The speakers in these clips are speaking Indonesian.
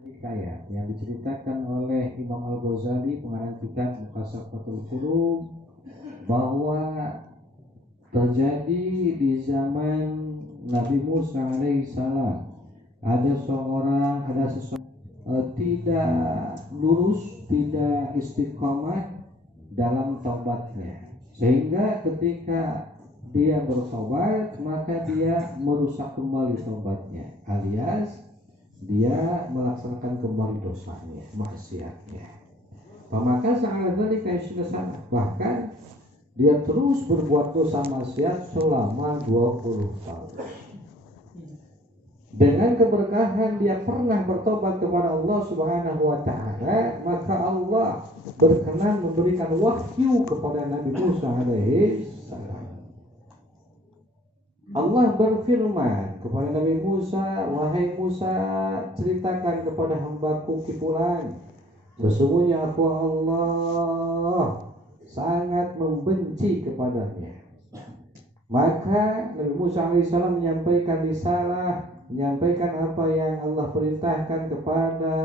Hikayat yang diceritakan oleh Imam Al-Ghazali pengarang kitab Muqassafatul Qulub bahwa terjadi di zaman Nabi Musa alaihissalam ada seseorang tidak lurus, tidak istiqomah dalam taubatnya, sehingga ketika dia bertobat maka dia merusak kembali taubatnya, alias dia melaksanakan kembali dosanya, maksiatnya. Maka sangat kayak sudah sana. Bahkan dia terus berbuat dosa maksiat selama 20 tahun. Dengan keberkahan dia pernah bertobat kepada Allah Subhanahu wa taala, maka Allah berkenan memberikan wahyu kepada Nabi Musa alaihi salam. Allah berfirman kepada Nabi Musa, "Wahai Musa, ceritakan kepada hambaku Kipulan, sesungguhnya aku Allah sangat membenci kepadanya." Maka Nabi Musa alaihissalam menyampaikan risalah, menyampaikan apa yang Allah perintahkan kepada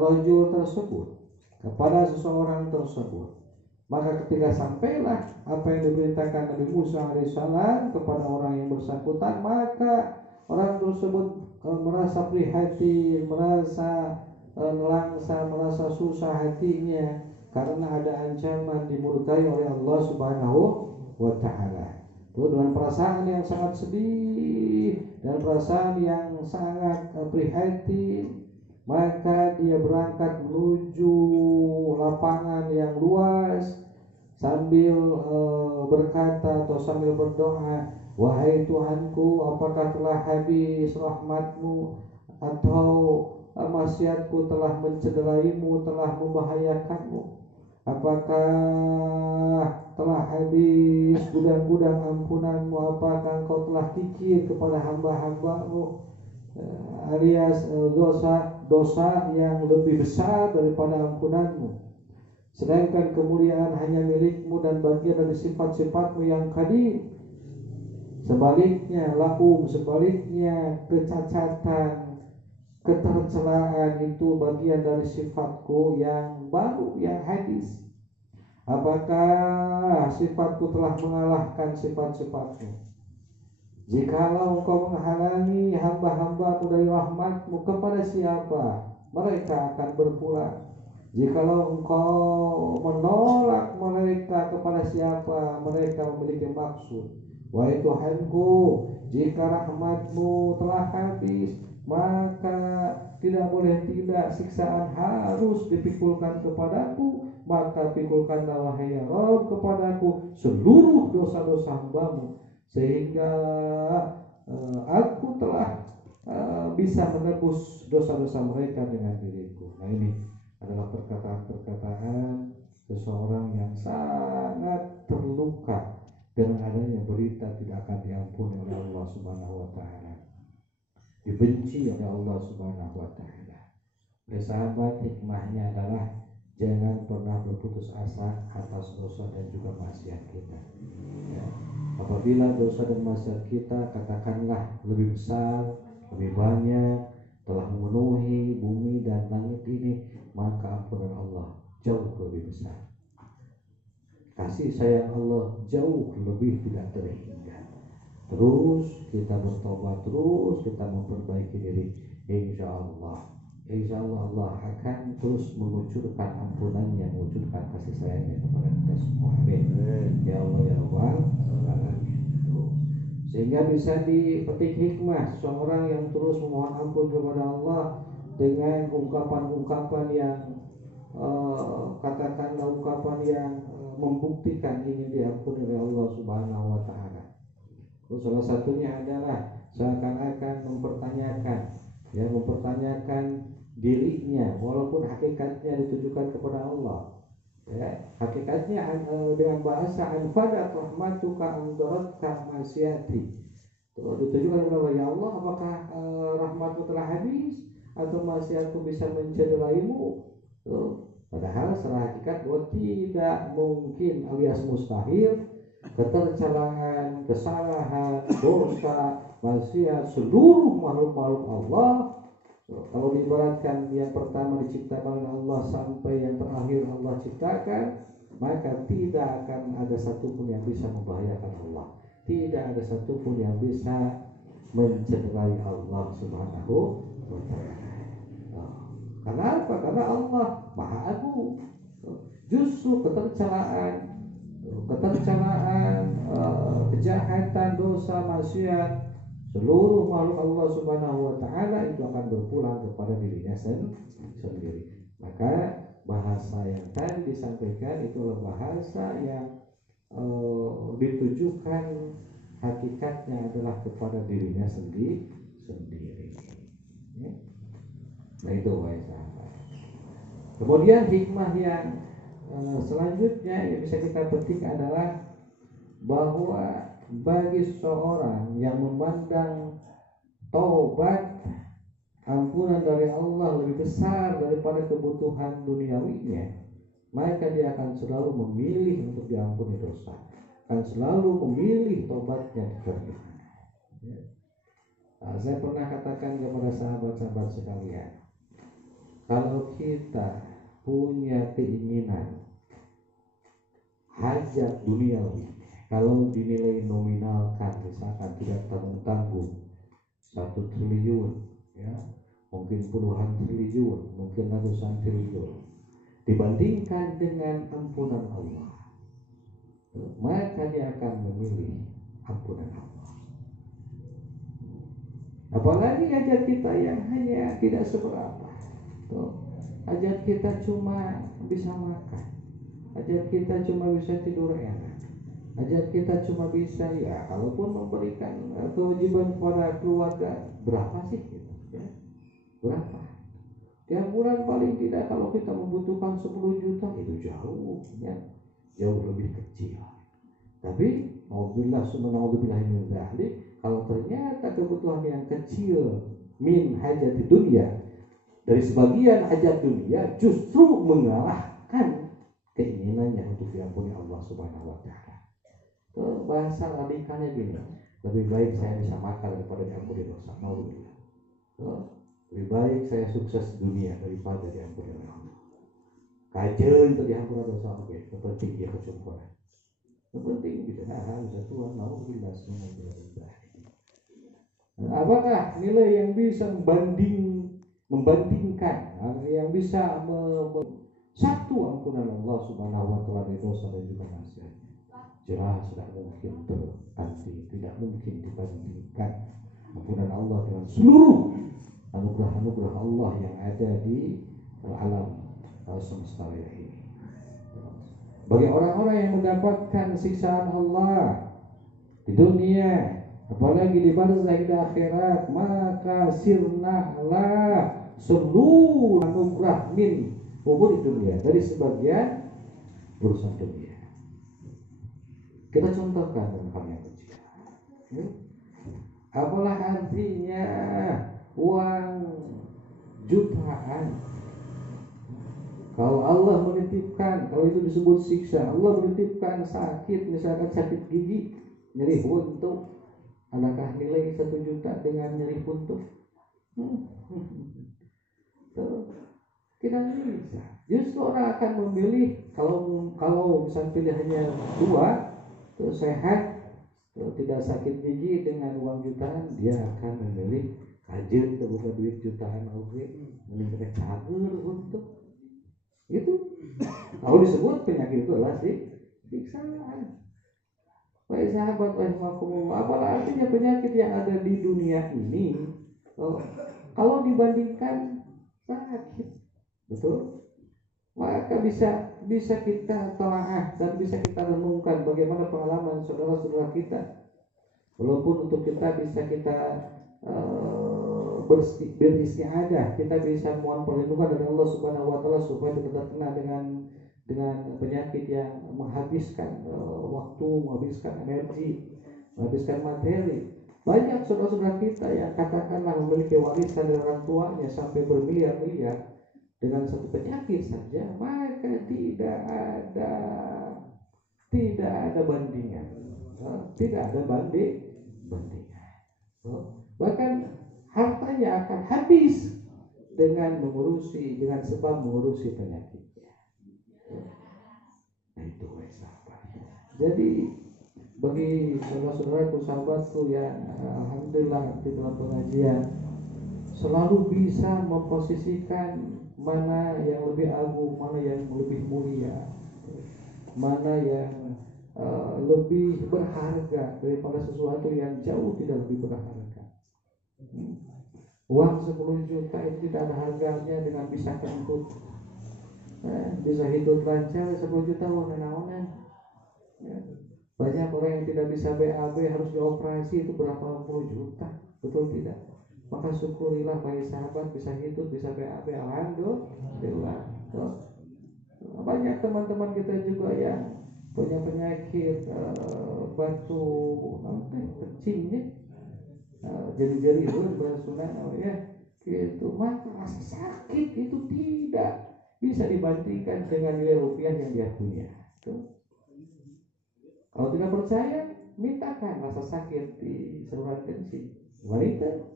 rajul tersebut, kepada seseorang tersebut. Maka ketika sampailah apa yang diperintahkan Nabi Musa alaihissalam kepada orang yang bersangkutan, maka orang tersebut merasa prihatin, merasa nelangsa, merasa susah hatinya karena ada ancaman dimurkai oleh Allah Subhanahu wa ta'ala. Itu dengan perasaan yang sangat sedih dan perasaan yang sangat prihatin, maka dia berangkat menuju lapangan yang luas sambil berkata atau sambil berdoa, "Wahai Tuhanku, apakah telah habis rahmatmu atau maksiatku telah mencederaimu, telah membahayakanmu? Apakah telah habis gudang-gudang ampunanmu? Apakah engkau telah kikir kepada hamba-hambamu, alias dosa yang lebih besar daripada ampunanmu? Sedangkan kemuliaan hanya milikmu dan bagian dari sifat-sifatmu yang qadim. Sebaliknya kecacatan, ketercelaan itu bagian dari sifatku yang baru, yang hadis. Apakah sifatku telah mengalahkan sifat-sifatmu? Jikalau engkau menghalangi hamba-hambamu dari rahmatmu, kepada siapa mereka akan berpulang? Jikalau engkau menolak mereka, kepada siapa mereka memiliki maksud? Wahai Tuhanku, jika rahmatmu telah habis, maka tidak boleh tidak siksaan harus dipikulkan kepadaku. Maka pikulkanlah wahai ya Rabb kepadaku seluruh dosa-dosa hambamu, sehingga aku telah bisa menebus dosa-dosa mereka dengan diriku. Nah, ini adalah perkataan-perkataan seseorang yang sangat terluka dengan adanya berita tidak akan diampuni oleh Allah Subhanahu wa taala, dibenci oleh Allah Subhanahu wa taala. Sahabat, hikmahnya adalah jangan pernah berputus asa atas dosa dan juga maksiat kita. Ya. Apabila dosa dan maksiat kita katakanlah lebih besar, lebih banyak, telah memenuhi bumi dan langit ini, maka ampunan Allah jauh lebih besar. Kasih sayang Allah jauh lebih tidak terhingga. Terus kita bertobat, terus kita memperbaiki diri, insya Allah Allah akan terus mengucurkan ampunannya, mengucurkan kasih sayangnya kepada kita semua. Amin. Ya Allah ya Rabbal alamin. Sehingga bisa dipetik hikmah seorang yang terus memohon ampun kepada Allah dengan ungkapan-ungkapan yang katakanlah ungkapan yang membuktikan ingin diampuni oleh Allah Subhanahu wa taala. Terus salah satunya adalah seakan-akan mempertanyakan dirinya, walaupun hakikatnya ditujukan kepada Allah. Ya, hakikatnya dengan bahasa anfadat rahmatuka amdaratka masyati. Ditujukan kepada Allah, ya Allah, apakah rahmatmu telah habis atau maksiatku bisa mencederaimu? Padahal secara hakikat bahwa tidak mungkin alias mustahil ketercelahan, kesalahan, dosa, maksiat seluruh makhluk-makhluk Allah Kalau diibaratkan yang pertama diciptakan oleh Allah sampai yang terakhir Allah ciptakan, maka tidak akan ada satupun yang bisa membahayakan Allah. Tidak ada satupun yang bisa mencederai Allah Subhanahu wa Ta'ala. Karena apa? Karena Allah Maha Agung. Justru ketercelaan, kejahatan, dosa, maksiat, seluruh makhluk Allah Subhanahu wa Ta'ala itu akan berpulang kepada dirinya sendiri. Maka bahasa yang tadi disampaikan itulah bahasa yang ditujukan hakikatnya adalah kepada dirinya sendiri. Nah itu bahasa. Kemudian hikmah yang selanjutnya yang bisa kita petik adalah bahwa bagi seseorang yang memandang taubat, ampunan dari Allah lebih besar daripada kebutuhan duniawinya, maka dia akan selalu memilih untuk diampuni dosa, akan selalu memilih taubatnya diterima. Saya pernah katakan kepada sahabat-sahabat sekalian, kalau kita punya keinginan hajat duniawi, kalau dinilai nominalkan, misalkan tidak tanggung-tanggung 1 triliun, ya, mungkin puluhan triliun, mungkin ratusan triliun, dibandingkan dengan ampunan Allah, maka dia akan memilih ampunan Allah. Apalagi hajat kita yang hanya tidak seberapa. Hajat kita cuma bisa makan, hajat kita cuma bisa tidur enak, hajat kita cuma bisa ya kalaupun memberikan kewajiban kepada keluarga, berapa sih gitu, ya? Berapa? Tiap bulan paling tidak kalau kita membutuhkan 10 juta itu jauh, ya, jauh lebih kecil. Tapi auzubillah min dzalik, kalau ternyata kebutuhan yang kecil min hajat dunia, dari sebagian hajat dunia justru mengalahkan keinginannya untuk diampuni Allah Subhanahu wa Ta'ala. Bahasa radikalnya gini, lebih baik saya bisa makan daripada diampuni dosa. Alhamdulillah. Lebih baik saya sukses dunia daripada diampuni Allah. Kajian untuk diampuni dosa, oke, penting dia kecukupan. Penting gitu, bisa Tuhan alhamdulillah semua. Apakah nilai yang bisa membandingkan, yang bisa satu ampunan Allah Subhanahu wa Ta'ala dari dosa dan juga maksiat? Jelas tidak mungkin terganti, tidak mungkin dibandingkan ampunan Allah dengan seluruh anugerah-anugerah Allah yang ada di alam semesta raya ini. Bagi orang-orang yang mendapatkan siksaan Allah di dunia, apalagi di barzakh di akhirat, maka sirnahlah seluruh anugerah min umur dunia, dari sebagian urusan dunia. Kita contohkan dengan hal yang kecil. Apalah artinya uang jutaan kalau Allah menitipkan, kalau itu disebut siksa, Allah menitipkan sakit, misalkan sakit gigi, nyeri buntu, adakah nilai 1 juta dengan nyeri buntu? Tidak bisa. Justru orang akan memilih, kalau misalnya pilihannya 2, terus sehat, tidak sakit gigi dengan uang jutaan, dia akan memilih kajian terbuka duit jutaan, oke, memilih cager untuk itu. Kalau disebut penyakit itu adalah siksaan. Baik sahabat rahimakumullah, apalah artinya penyakit yang ada di dunia ini kalau dibandingkan sakit, betul? Maka bisa kita telaah dan bisa kita renungkan bagaimana pengalaman saudara-saudara kita. Walaupun untuk kita bisa kita beristiadah, kita bisa mohon perlindungan dari Allah Subhanahu wa Ta'ala supaya tidak terkena dengan penyakit yang menghabiskan waktu, menghabiskan energi, menghabiskan materi. Banyak saudara-saudara kita yang katakanlah memiliki warisan dari orang tuanya sampai bermiliar-miliar, dengan satu penyakit saja, maka tidak ada bandingan, tidak ada bandingan. Bahkan hartanya akan habis dengan sebab mengurusi penyakitnya. Nah itu sahabat. Jadi bagi saudara-saudaraku sahabatku yang alhamdulillah di dalam pengajian selalu bisa memposisikan mana yang lebih agung, mana yang lebih mulia, mana yang lebih berharga daripada sesuatu yang jauh tidak lebih berharga. Uang 10 juta itu tidak ada harganya dengan bisa kentut. Bisa hidup lancar 10 juta naon-naonan. Banyak orang yang tidak bisa BAB harus dioperasi, itu berapa puluh juta, betul tidak? Maka syukurilah bagi sahabat bisa hidup, bisa BAB, alhamdulillah. Banyak teman-teman kita juga yang punya penyakit batu kecilnya, jadi bersunat ya gitu, maka rasa sakit itu tidak bisa dibandingkan dengan nilai rupiah yang dia punya. Kalau tidak percaya, mintakan rasa sakit di saluran kencing wanita.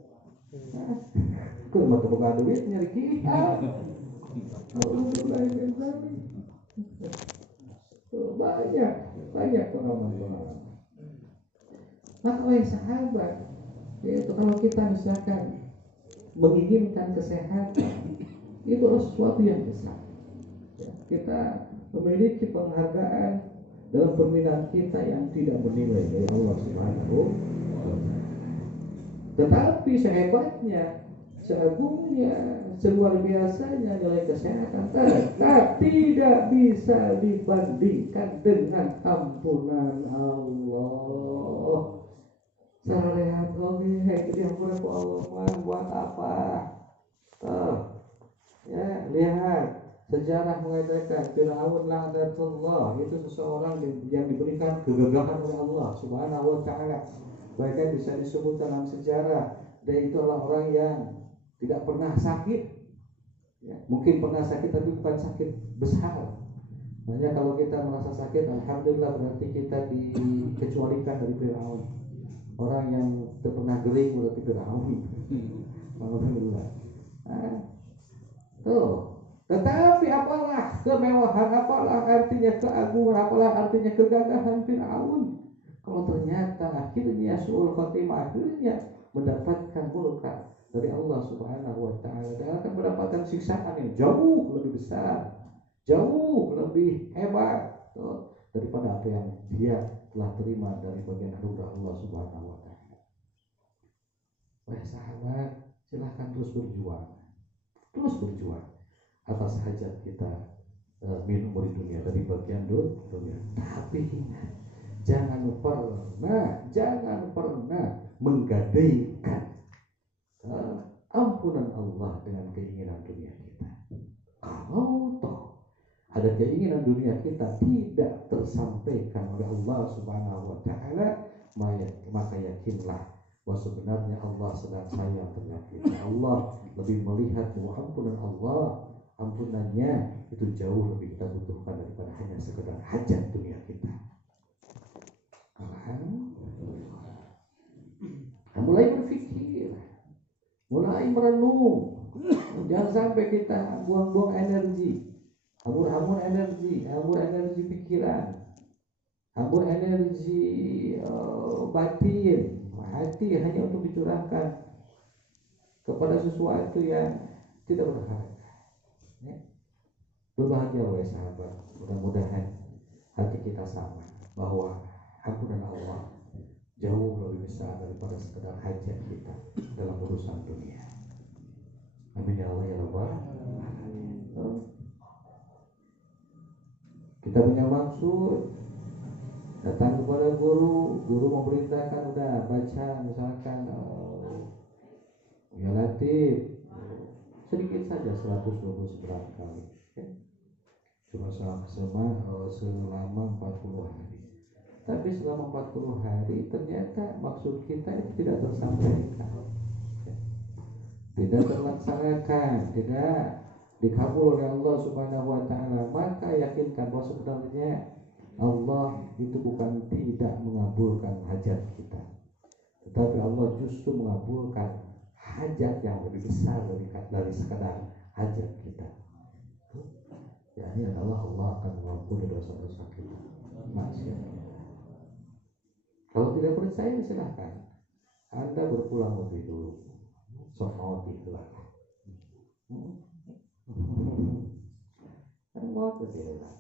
Kau mata buka duit nyari kita. Banyak pengalaman. Maka oleh sahabat, yaitu kalau kita misalkan menginginkan kesehatan, itu adalah sesuatu yang besar. Kita memiliki penghargaan dalam permintaan kita yang tidak bernilai dari Allah Subhanahu wa Ta'ala. Tetapi sehebatnya, seagungnya, seluar biasanya nilai kesehatan tidak bisa dibandingkan dengan ampunan Allah. Saya lihat lagi, diampunan Allah buat apa? Ya, lihat sejarah mengatakan Fir'aun laknatullah itu seseorang yang diberikan kegagahan oleh Allah Subhanahu wa Ta'ala. Bahkan bisa disebut dalam sejarah, dan itu adalah orang yang tidak pernah sakit. Ya, mungkin pernah sakit tapi bukan sakit besar. Makanya kalau kita merasa sakit, alhamdulillah berarti kita dikecualikan dari Fir'aun. Orang yang tidak pernah gering berarti Fir'aun. Alhamdulillah. Tetapi apalah kemewahan, apalah artinya keagungan, apalah artinya kegagahan Fir'aun, kalau ternyata akhirnya suul khatimah, akhirnya mendapatkan murka dari Allah Subhanahu wa Ta'ala, dan akan mendapatkan siksaan yang jauh lebih besar, jauh lebih hebat daripada apa yang dia telah terima dari bagian anugerah Allah Subhanahu wa Ta'ala. Wahai sahabat, silahkan terus berjuang atas hajat kita minum di dunia, dari bagian dunia. Tapi ingat, jangan pernah menggadaikan ampunan Allah dengan keinginan dunia kita. Kalau toh ada keinginan dunia kita tidak tersampaikan oleh Allah Subhanahu wa Ta'ala, maka yakinlah bahwa sebenarnya Allah sedang sayang terhadap kita. Allah lebih melihat bahwa ampunannya itu jauh lebih kita butuhkan daripada hanya sekedar hajat dunia kita. Mulai berpikir, mulai merenung. Jangan sampai kita buang-buang energi, hambur energi pikiran, hambur energi batin, hati hanya untuk dicurahkan kepada sesuatu yang tidak berharga. Ya. Berbahagia wahai sahabat, mudah-mudahan hati kita sama bahwa ampunan Allah jauh lebih besar daripada sekedar hajat kita dalam urusan dunia. Amin ya Allah ya Rabbal alamin. Kita punya maksud datang kepada guru memerintahkan udah baca misalkan ya Latif sedikit saja 129 kali, cuma selama 40 hari. Tapi selama 40 hari ternyata maksud kita itu tidak tersampaikan, tidak terlaksanakan, tidak dikabul oleh Allah Subhanahu wa Ta'ala. Maka yakinkan bahwa sebenarnya Allah itu bukan tidak mengabulkan hajat kita, tetapi Allah justru mengabulkan hajat yang lebih besar dari sekadar hajat kita. Ya, ini adalah Allah akan mengampuni dosa-dosa kita, maksiat kita. Kalau tidak percaya silahkan Anda berpulang lebih dulu. Sok mau itulah. Kan mau tidak.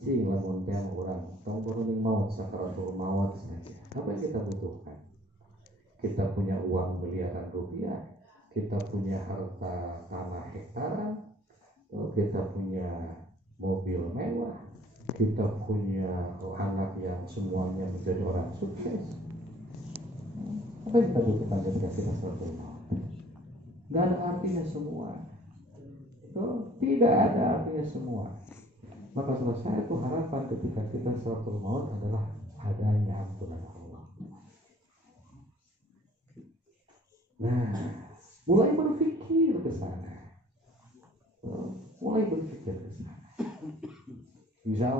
Sing lamun teh orang tong beruning maut sakaratul maut saja. Apa yang kita butuhkan? Kita punya uang miliaran rupiah, kita punya harta tanah hektaran, kita punya mobil mewah, kita punya anak yang semuanya menjadi orang sukses. Apa yang kita butuhkan ketika kita sakaratul maut? Gak ada artinya semua. Tidak ada artinya semua. Maka salah satu harapan ketika kita sakaratul maut adalah adanya ampunan Allah. Nah, mulai berpikir ke sana. Insya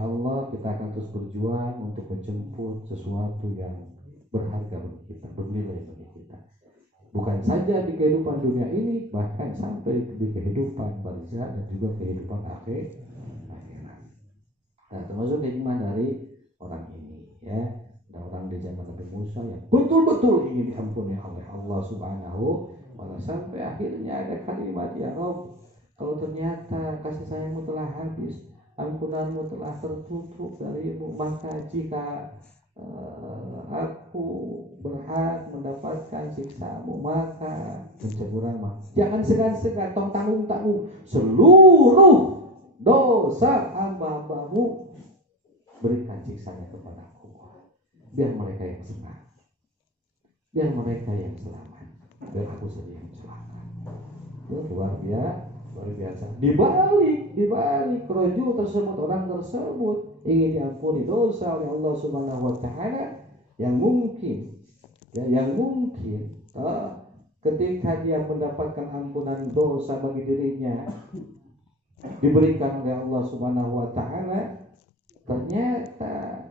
Allah kita akan terus berjuang untuk menjemput sesuatu yang berharga bagi kita, bernilai bagi kita. Bukan saja di kehidupan dunia ini, bahkan sampai di kehidupan barzakh dan juga kehidupan akhirat. Nah, termasuk hikmah dari orang ini, ya. Ada orang di zaman Nabi Musa yang betul-betul ingin diampuni oleh Allah Subhanahu wa Ta'ala, sampai akhirnya ada kalimat, ya Rabb, kalau ternyata kasih sayangmu telah habis, ampunanmu telah tertutup darimu, maka jika aku berhak mendapatkan siksamu, maka penceburan mah jangan segan-segan, tanggung seluruh dosa hamba-hambamu, berikan siksanya kepadaku, biar mereka yang senang, biar mereka yang selamat, biar aku saja yang celaka. Luar biasa. Dibalik rojul tersebut, orang tersebut ingin diampuni dosa oleh Allah Subhanahu wa Ta'ala, yang mungkin ketika dia mendapatkan ampunan dosa bagi dirinya diberikan oleh Allah Subhanahu wa Ta'ala, ternyata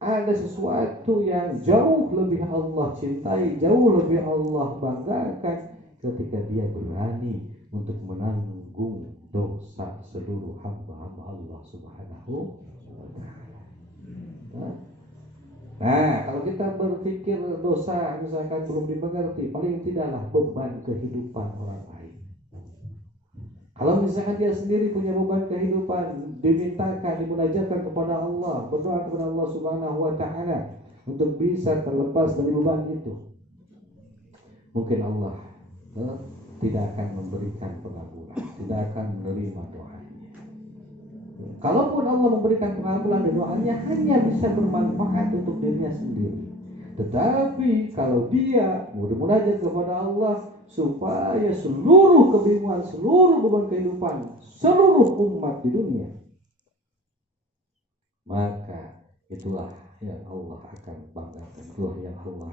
ada sesuatu yang jauh lebih Allah cintai, jauh lebih Allah banggakan ketika dia berani untuk menanggung dosa seluruh hamba-hamba Allah Subhanahu wa Ta'ala. Nah, kalau kita berpikir dosa misalkan belum dimengerti, paling tidaklah beban kehidupan orang lain. Kalau misalkan dia sendiri punya beban kehidupan, dimintakan, dimunajatkan kepada Allah, berdoa kepada Allah Subhanahu wa Ta'ala untuk bisa terlepas dari beban itu, mungkin Allah tidak akan memberikan pengabulan, tidak akan menerima doanya. Kalaupun Allah memberikan pengabulan dan doanya, hanya bisa bermanfaat untuk dirinya sendiri. Tetapi kalau dia munajat kepada Allah supaya seluruh kebingungan, seluruh beban kehidupan, seluruh umat di dunia, maka itulah yang Allah akan banggakan, itulah yang Allah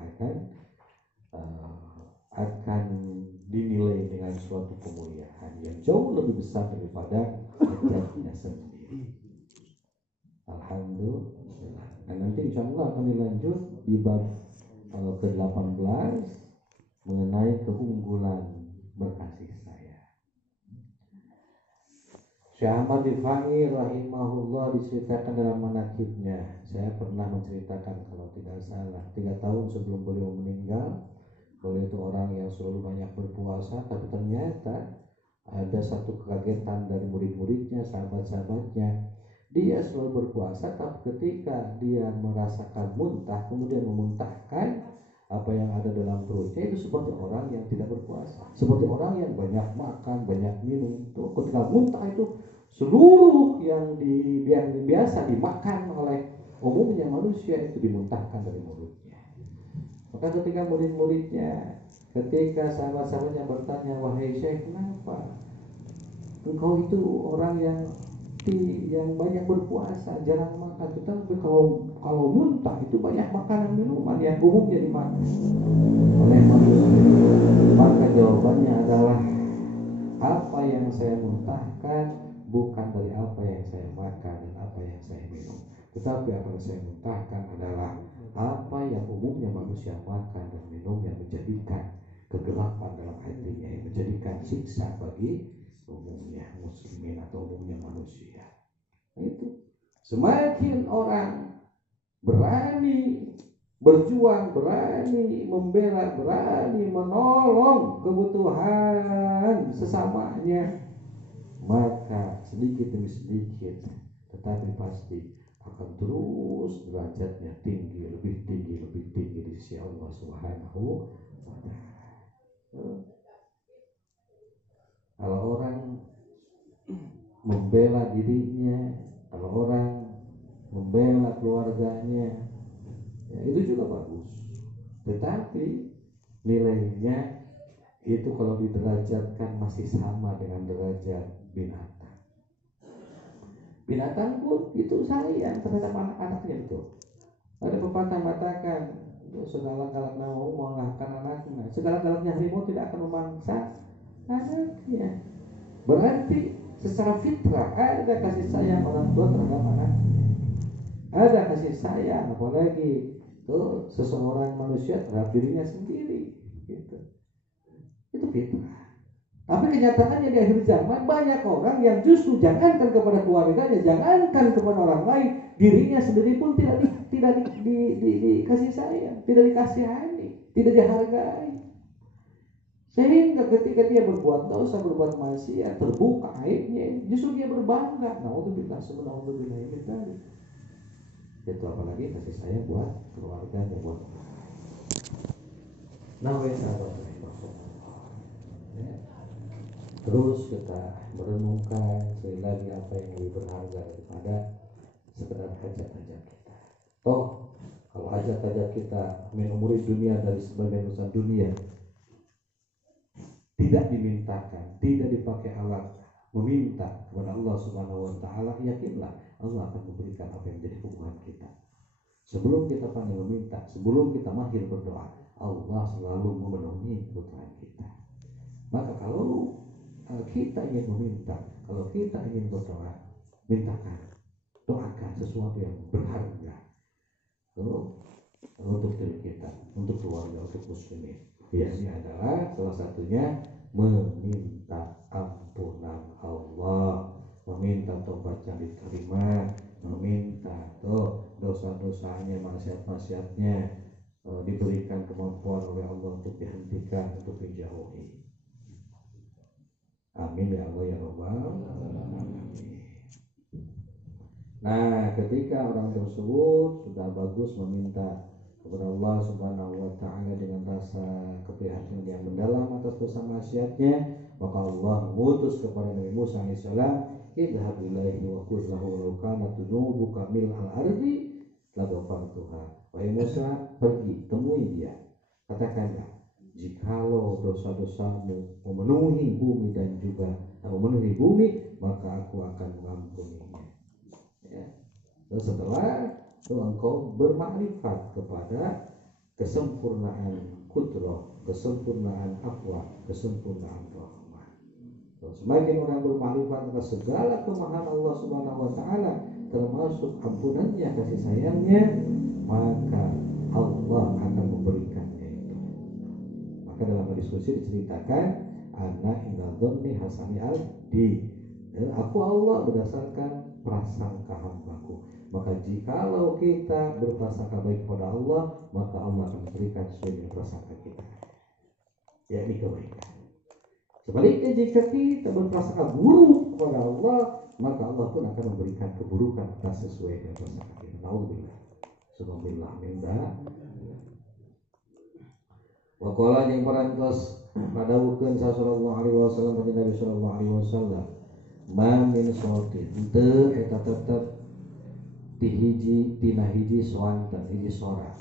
akan dinilai dengan suatu kemuliaan yang jauh lebih besar daripada hajatnya sendiri. Alhamdulillah. Nah, nanti insya Allah akan dilanjut di bab ke-18 mengenai keunggulan berkasih sayang. Syekh Ahmad Rifai rahimahullah diceritakan dalam manaqibnya. Saya pernah menceritakan, kalau tidak salah, 3 tahun sebelum beliau meninggal, beliau itu orang yang selalu banyak berpuasa, tapi ternyata ada satu kekagetan dari murid-muridnya, sahabat-sahabatnya. Dia selalu berpuasa, tapi ketika dia merasakan muntah, kemudian memuntahkan apa yang ada dalam perutnya, itu seperti orang yang tidak berpuasa, seperti orang yang banyak makan, banyak minum. Itu ketika muntah itu seluruh yang biasa dimakan oleh umumnya manusia itu dimuntahkan dari mulutnya. Maka ketika murid-muridnya, ketika sahabat-sahabatnya bertanya, wahai Syekh, kenapa engkau itu orang yang banyak berpuasa, jarang makan, tetapi kalau muntah itu banyak makanan minuman yang umumnya dimakan oleh manusia? Maka jawabannya adalah, apa yang saya muntahkan bukan dari apa yang saya makan dan apa yang saya minum, tetapi apa yang saya muntahkan adalah apa yang umumnya manusia makan dan minum yang menjadikan kegelapan dalam hatinya, yang menjadikan siksa bagi umumnya muslimin atau umumnya manusia. Nah, itu semakin orang berani berjuang, berani membela, berani menolong kebutuhan sesamanya, maka sedikit demi sedikit tetapi pasti akan terus derajatnya tinggi, lebih tinggi di sisi Allah Subhanahu wa Ta'ala. Kalau orang membela dirinya, kalau orang membela keluarganya, ya itu juga bagus. Tetapi nilainya itu kalau diderajatkan masih sama dengan derajat binatang. Binatang pun itu sayang terhadap anak-anaknya, betul. Ada pepatah mengatakan, segala galak harimau mengalahkan anaknya, segala galaknya harimau tidak akan memangsa anaknya. Berarti secara fitrah ada kasih sayang orang tua terhadap anaknya. Ada kasih sayang, apalagi tuh seseorang manusia terhadap dirinya sendiri, gitu. Itu fitrah. Tapi kenyataannya di akhir zaman banyak orang yang justru jangankan kepada keluarganya, jangankan kepada orang lain, dirinya sendiri pun tidak dikasih sayang, tidak dikasihani, tidak dihargai. Sehingga ketika dia berbuat dosa, berbuat maksiat, terbuka aibnya, justru dia berbangga. Naudzubillah, subhanallah ini tadi. Itu apalagi kasih sayang buat keluarganya, buat orang. Nah, terus kita merenungkan sekali lagi apa yang lebih berharga daripada sekedar hajat-hajat kita. Toh kalau hajat-hajat kita min umuri dunia, dari sebagian urusan dunia, tidak dimintakan, tidak dipakai alat meminta kepada Allah Subhanahu wa Ta'ala, yakinlah Allah akan memberikan apa yang menjadi hubungan kita. Sebelum kita pandai meminta, sebelum kita mahir berdoa, Allah selalu memenuhi kebutuhan kita. Maka kalau kita ingin meminta, kalau kita ingin berdoa, mintakan, doakan sesuatu yang berharga untuk diri kita, untuk keluarga, untuk muslimin. Ini adalah salah satunya meminta ampunan Allah, meminta tobat yang diterima, meminta dosa-dosanya, maksiat-maksiatnya diberikan kemampuan oleh Allah untuk dihentikan, untuk dijauhi. Amin ya Allah ya Rabbal Alamin. Nah, ketika orang tersebut sudah bagus meminta kepada Allah Subhanahu wa Ta'ala dengan rasa keprihatinan yang mendalam atas dosa maksiatnya, maka Allah mengutus kepada Nabi Musa alaihissalam, idhab ilaihi wa qul lahu law kanat dhunubuka mil al-ardi la ghafartuha. Wahai Musa, pergi temui dia, katakanlah, jikalau dosa-dosamu memenuhi bumi dan juga memenuhi bumi, maka aku akan mengampuninya. Ya. Dan setelah itu engkau bermakrifat kepada kesempurnaan kudrah, kesempurnaan afwa, kesempurnaan rahmah. Semakin orang bermakrifat atas segala kemahaan Allah Subhanahu wa Ta'ala, termasuk ampunannya, kasih sayangnya, maka Allah akan memberikannya itu. Maka dalam diskusi diceritakan, ana inna dzanni hasani al-di, aku Allah berdasarkan prasangka hambaku. Maka jikalau kita berprasangka baik kepada Allah, maka Allah akan memberikan sesuai dengan prasangka kita, yakni kebaikan. Sebaliknya jika kita berprasangka buruk kepada Allah, maka Allah pun akan memberikan keburukan atas sesuai dengan prasangka kita. Nauzubillah, subhanallah minda. Wa qala yang parantos padawukeun sallallahu alaihi wasallam bagi Nabi sallallahu alaihi wasallam, ma min sholatin teu eta tetep tina hiji swanten hiji sorak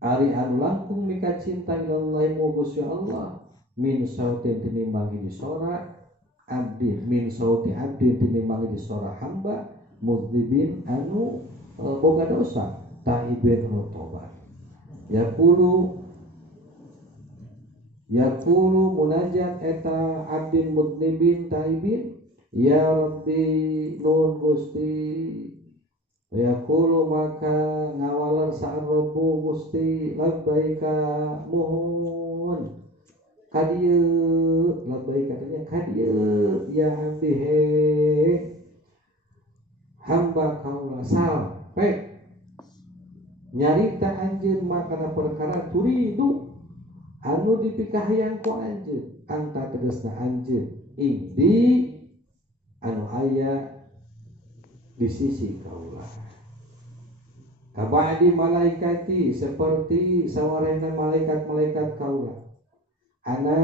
ari anu langkung mika cinta ilallahi mu Gusti Allah, min sholatin tinimbang hiji sorak abdi, min sholati abdi tinimbang hiji sorak hamba, mudhibin anu boga dosa, taibin anu tobat. Yakulu munajat eta abdin mudnibin taibin, ya Rabbi nun Gusti Yaqulu maka ngawalar sa'an Rabbu Gusti labbaika mohon kadieu labbaik katanya kadieu ya abdi he hamba kaula sampai nyarita anjeun makana perkara turidu anu dipikahayang ku anjeun anta tegasna anjeun indi anu aya di sisi kaula kabadi malaikati seperti sawarehna malaikat-malaikat kaula ana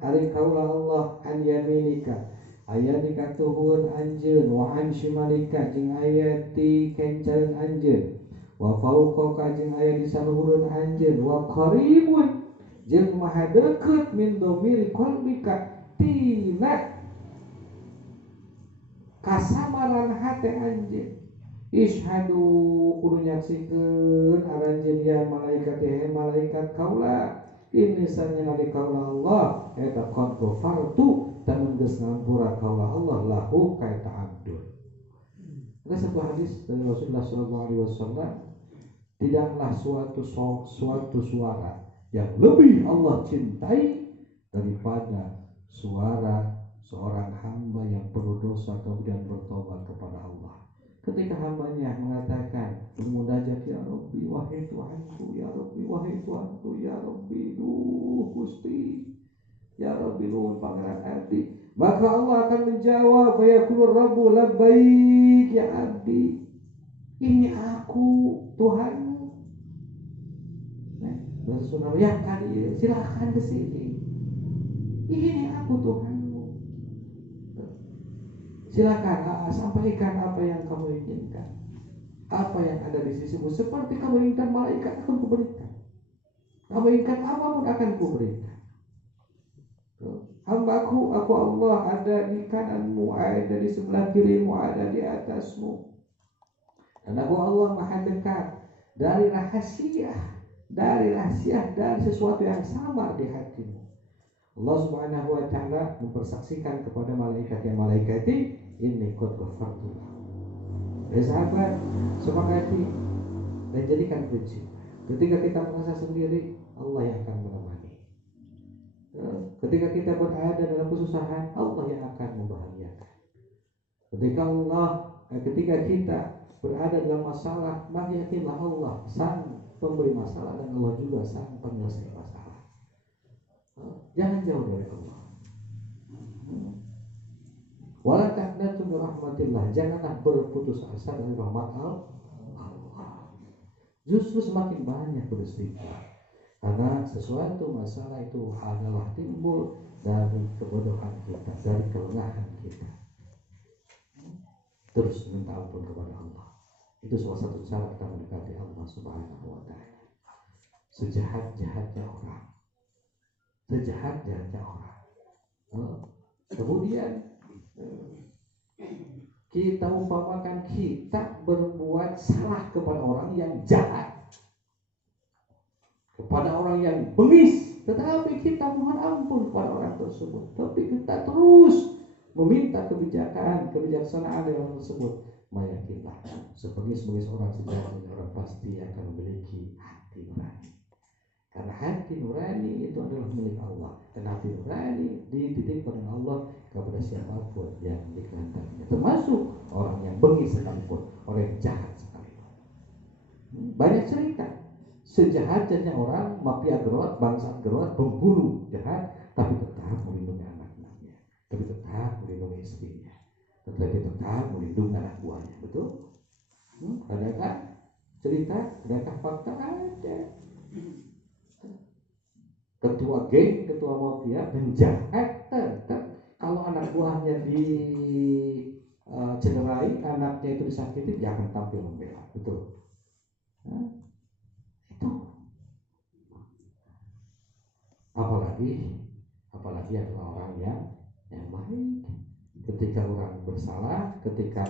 ari kaula Allah an yaminika aya di katuhun anjeun wa an shimalika jeung aya di kenceun anjeun wa fauqaka jeung aya di saluhureun anjeun wa qaribun jeung maha deukeut min domiri qalbika tina kasamaran hate anjeun ishadu kudu nyaksikeun aranjeun ya malaikat he malaikat kaula ini sanya nadi kaula Allah eta qad ghafartu tamun geus ngampura kaula Allah lahu ka eta abdul. Ada satu hadis dari Rasulullah SAW, tidaklah suatu suara yang lebih Allah cintai daripada suara seorang hamba yang penuh dosa kemudian bertobat kepada Allah. Ketika hambanya mengatakan bermunajat ya Rabbi wahai Tuhanku ya Rabbi wahai Tuhanku ya Rabbi duh Gusti ya Rabbi nuhun pangeran abdi, maka Allah akan menjawab fayaqulu Rabbu labbaik ya abdi ini aku Tuhanmu. Nah, saudara yang kali silakan ke sini ini aku Tuhanmu. Silakan sampaikan apa yang kamu inginkan, apa yang ada di sisimu. Seperti kamu inginkan malaikat akan kuberikan, kamu inginkan apapun akan kuberikan. Hambaku, aku Allah ada di kananmu, ada di sebelah kirimu, ada di atasmu. Dan aku Allah maha dekat dari rahasia, dari sesuatu yang samar di hatimu. Allah Subhanahu wa taala mempersaksikan kepada malaikat yang malaikati ini qad ghafartu. Ya sahabat, sepakati dan jadikan prinsip. Ketika kita merasa sendiri, Allah yang akan menemani. Ketika kita berada dalam kesusahan, Allah yang akan membahagiakan. Ketika kita berada dalam masalah, maka yakinlah Allah sang pemberi masalah dan Allah juga sang penyelesai masalah. Jangan jauh dari Allah. Wala taqnatu min rahmatillah, janganlah berputus asa dari rahmat Allah. Justru semakin banyak beristighfar. Karena sesuatu masalah itu adalah timbul dari kebodohan kita, dari kelengahan kita. Terus minta ampun kepada Allah. Itu salah satu cara kita mendekati Allah Subhanahu wa taala. Sejahat-jahatnya orang. Kemudian kita umpamakan kita berbuat salah kepada orang yang jahat, kepada orang yang bengis, tetapi kita mohon ampun kepada orang tersebut, tapi kita terus meminta kebijaksanaan dari orang tersebut. Yakinlah sebengis-bengis orang sejati orang pasti akan memiliki hati nurani. Karena hati nurani itu adalah milik Allah, dan hati nurani dititipkan oleh Allah kepada siapapun yang dikehendakinya, termasuk orang yang bengis sekalipun, orang yang jahat sekalipun. Banyak cerita sejahat-jahatnya orang, mafia gerot, bangsa gerot, pembunuh jahat, tapi tetap melindungi anak-anaknya, tapi tetap melindungi istrinya, tetapi tetap melindungi anak buahnya. Betul? Adakah cerita? Adakah fakta? Ada. Ketua geng, ketua mafia penjahat, tetap kalau anak buahnya cederai, anaknya itu disakiti, dia akan tampil membela. Betul? Itu. Apalagi adalah orang yang baik. Ketika orang bersalah, ketika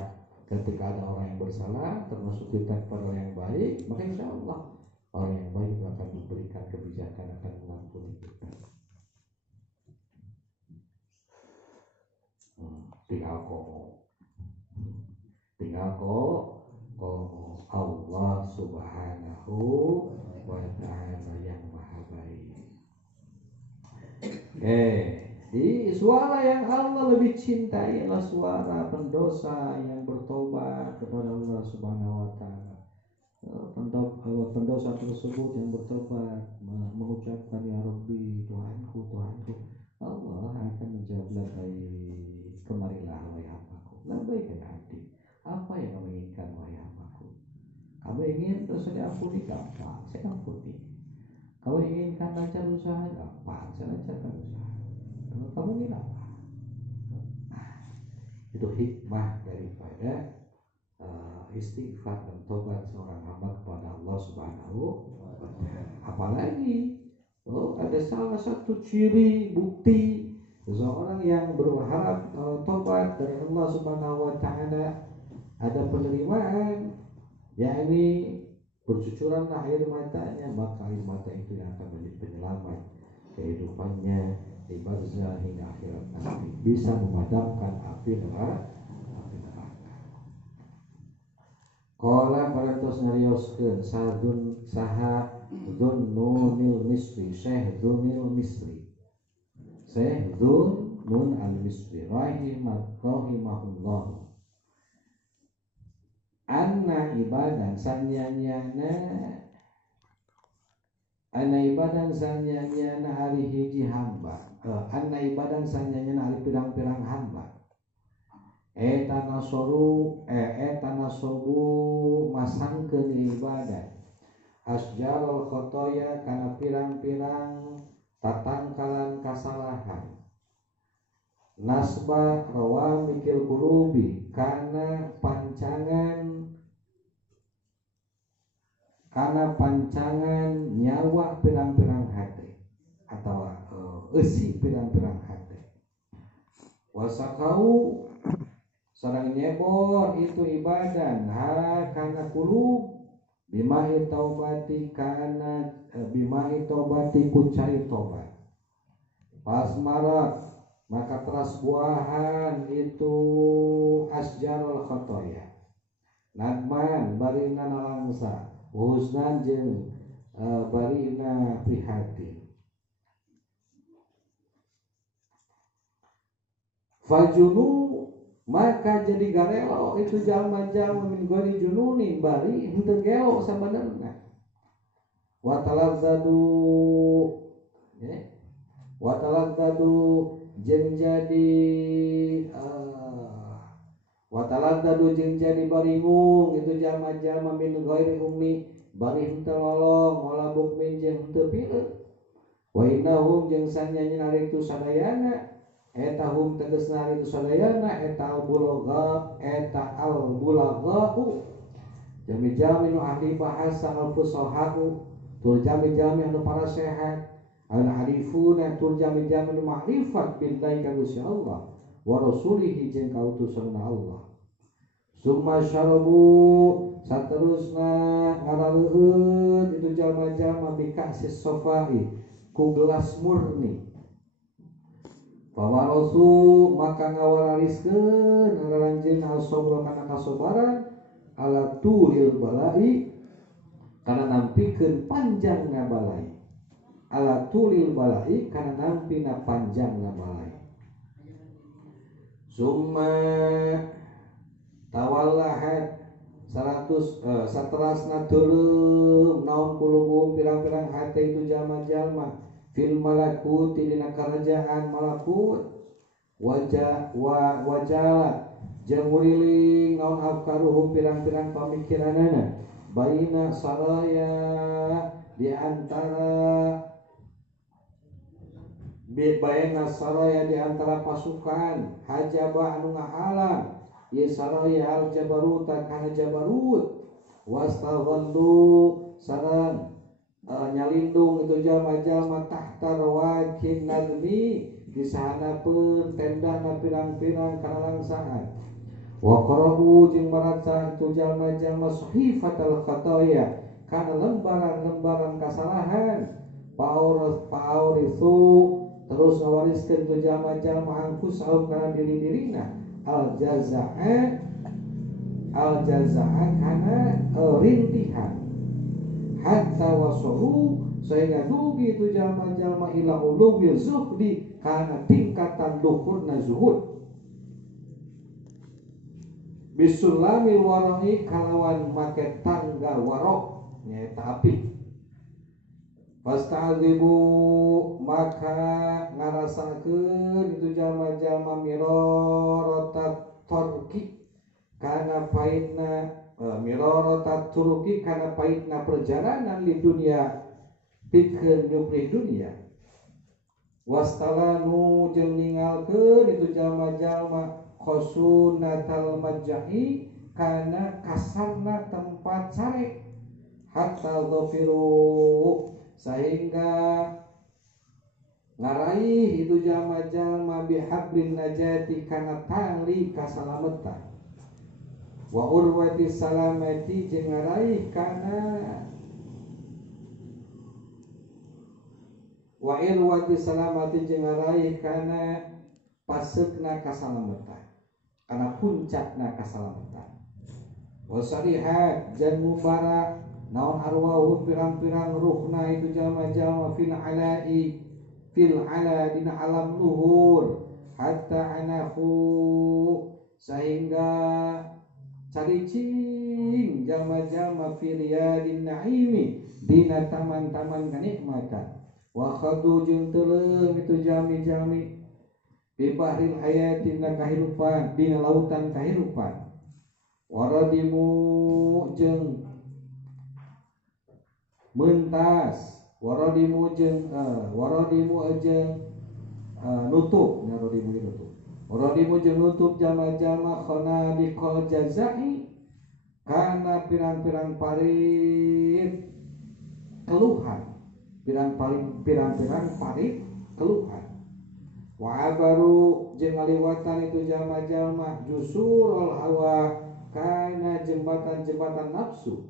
ada orang yang bersalah, termasuk kita kepada orang yang baik, maka insya Allah orang yang baik akan memberikan kebijakan, akan mengampuni kita. Tinggal kok Subhanahu wa ta'ala yang maha baik. Di suara yang Allah lebih cintai adalah suara pendosa yang bertobat kepada Allah Subhanahu wa ta'ala. Pendosa tersebut yang bertobat mengucapkan ya Rabbi, Tuhanku, Tuhanku, Allah akan menjawab labbaik, kemarilah wahai hambaku, labbaik ya abdi, apa yang kamu inginkan wahai hambaku? Kamu ingin dosa diampuni, gampang, saya ampuni. Kamu inginkan lancar usaha, gampang, saya lancarkan usaha. Kamu ingin apa? Itu hikmah daripada istighfar dan tobat seorang hamba kepada Allah Subhanahu wa ta'ala. Apalagi ada salah satu ciri bukti seseorang yang berharap tobat dari Allah Subhanahu wa ta'ala, ada penerimaan, yakni bercucuranlah air matanya, maka air mata itu yang akan menjadi penyelamat kehidupannya di barzah hingga akhirat nanti, bisa memadamkan api neraka. Qala parantos ngarioskeun saha Dhunnunil Misri, Syekh Dhunnil Misri, Syekh Dhunnun al-Misri rahimahullah, anna ibadan sanyanyana hari hiji hamba, anna ibadan sanyanyana hari pirang-pirang hamba, etanasobu masangkeun ibadah, asjarul khotoya kana pirang-pirang tatangkalan kasalahan, nasba rawa mikil qulubi kana pancangan nyawa pirang-pirang hati atau isi pirang-pirang hati, wasakau sareng nyebor itu ibadah kana qulub bimahi taubati kucai tobat, pas marat maka teras buahan itu asjarul khotoya, nadman barina nalangsa, husnan jeung barina prihatin, fajunu maka jadi garelo itu jalma-jalma min gori jununin bari henteu gelo sabenerna, watalazzadu jeung jadi baringung itu jalma-jalma min ghairi ummi bari henteu lolong wala bukmin jeung henteu pieu, wa innahum jeung sanyanya ari itu sadayana etahum tegasna itu sadayana eta al-bulagha jami-jami nu ahli bahasa al-fusahahu tur jami-jami anu para sehat al-arifuna tur jami-jami nu makrifat billahi ka Gusti Allah wa rasulihi jeung ka utusanna Allah, summa syarabu saterusna ngaraleueun itu jalma-jalma bikasis sofai ku gelas murni, fawarosu maka ngawarariskeun ngararanjeun al-sabra kana kasabaran ala tulil balai kana nampikeun panjangna balai, ala tulil balai kana nampina panjangna balai, summa tawallahat saterasna teuleum naon kulubum pirang-pirang hati itu jalma-jalma fil malakuti dina kerajaan malakut, wajah jeung uriling naon afkaruhum pirang-pirang pamikiranana baina saraya di antara pasukan hajaba anu ngahalang ieu saraya al jabaruta kana jabarut, wastadhallu sareng nyalindung itu jalma-jalma tahta rawakin nadmi di sahanapeun tendana pirang-pirang kana langsaan, wa qara'u jeung maraca itu jalma-jalma sahifatal khotoya kana lembaran-lembaran kasalahan, pa'aurithu terus ngawariskeun itu jalma-jalma angkusahum kana diri-dirina al-jaza'a kana rintihan, hatta wasalu sehingga dugi itu jalma-jalma ila uluwi zuhdi karena tingkatan luhurna zuhud bisulamil warai kalawan make tangga warok nyata api Fasta'dzibu maka ngarasakeun itu jalma-jalma mirorotat torki kana paitna mirorotat turuki kana paitna perjalanan di dunia pikeun nyupri dunia wastalanu jeung ningalkeun itu jalma-jalma khosunatal majai kana kasarna tempat cari hatta dhafiru sehingga ngaraih itu jalma-jalma bihablin najati kana tali kasalametan wa urwati salamati jeung ngaraih kana wa irwati salamati jeung ngaraih kana paseukna kasalametan kana puncakna kasalametan wa sarihat jeung mubarak naon arwahun pirang-pirang ruhna itu jalma-jalma fil ala dina alam luhur hatta anahu sehingga caricing jalma-jalma fi riyadin naimi dina taman-taman kanikmatan wa khadu jeung teuleum itu jalmi-jalmi bi bahril hayatin kahirupan dina lautan kahirupan waradimu jeung mentas waradimu jeung nutup waradimu jeung nutup jalma-jalma khana biqal jazai kana pirang-pirang parit keluhan pirang-pirang parit keluhan wa baru jeung ngaliwatan itu jalma-jalma jusurul hawa kana jembatan-jembatan nafsu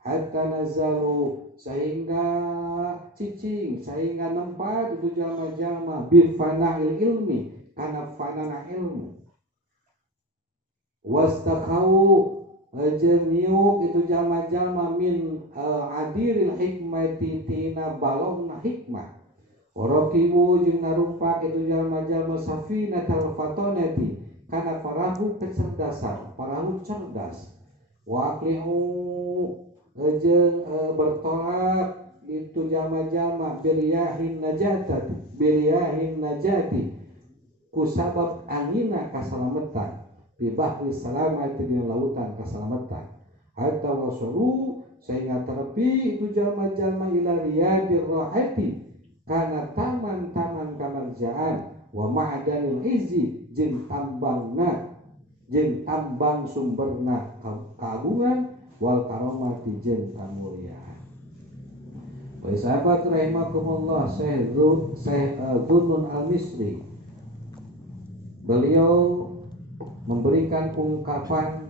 hatta nazalu sehingga cicing sehingga nempat itu jalma-jalma bi fana'il ilmi kana fanana ilmu wastakau jeung niuk itu jalma-jalma min adiril hikmati tina balongna hikmah warakibu jeung narumpak itu jalma-jalma safinatal fatonati kana perahu kecerdasan perahu cerdas wa aqlihu jeung bertolak itu jalma-jalma biliyahin najati ku sabab angina kasalametan bi bahri salamati di lautan kasalametan hatta wasalu sehingga terpi itu jalma-jalma ila riyadir rahati kana taman-taman kamarjaan wa ma'danil izzi jeung tambang sumberna kagungan wal karomati jeung kamuliaan. Baik sahabat rahimakumullah, Syekh Dhunnun Al-Misri beliau memberikan ungkapan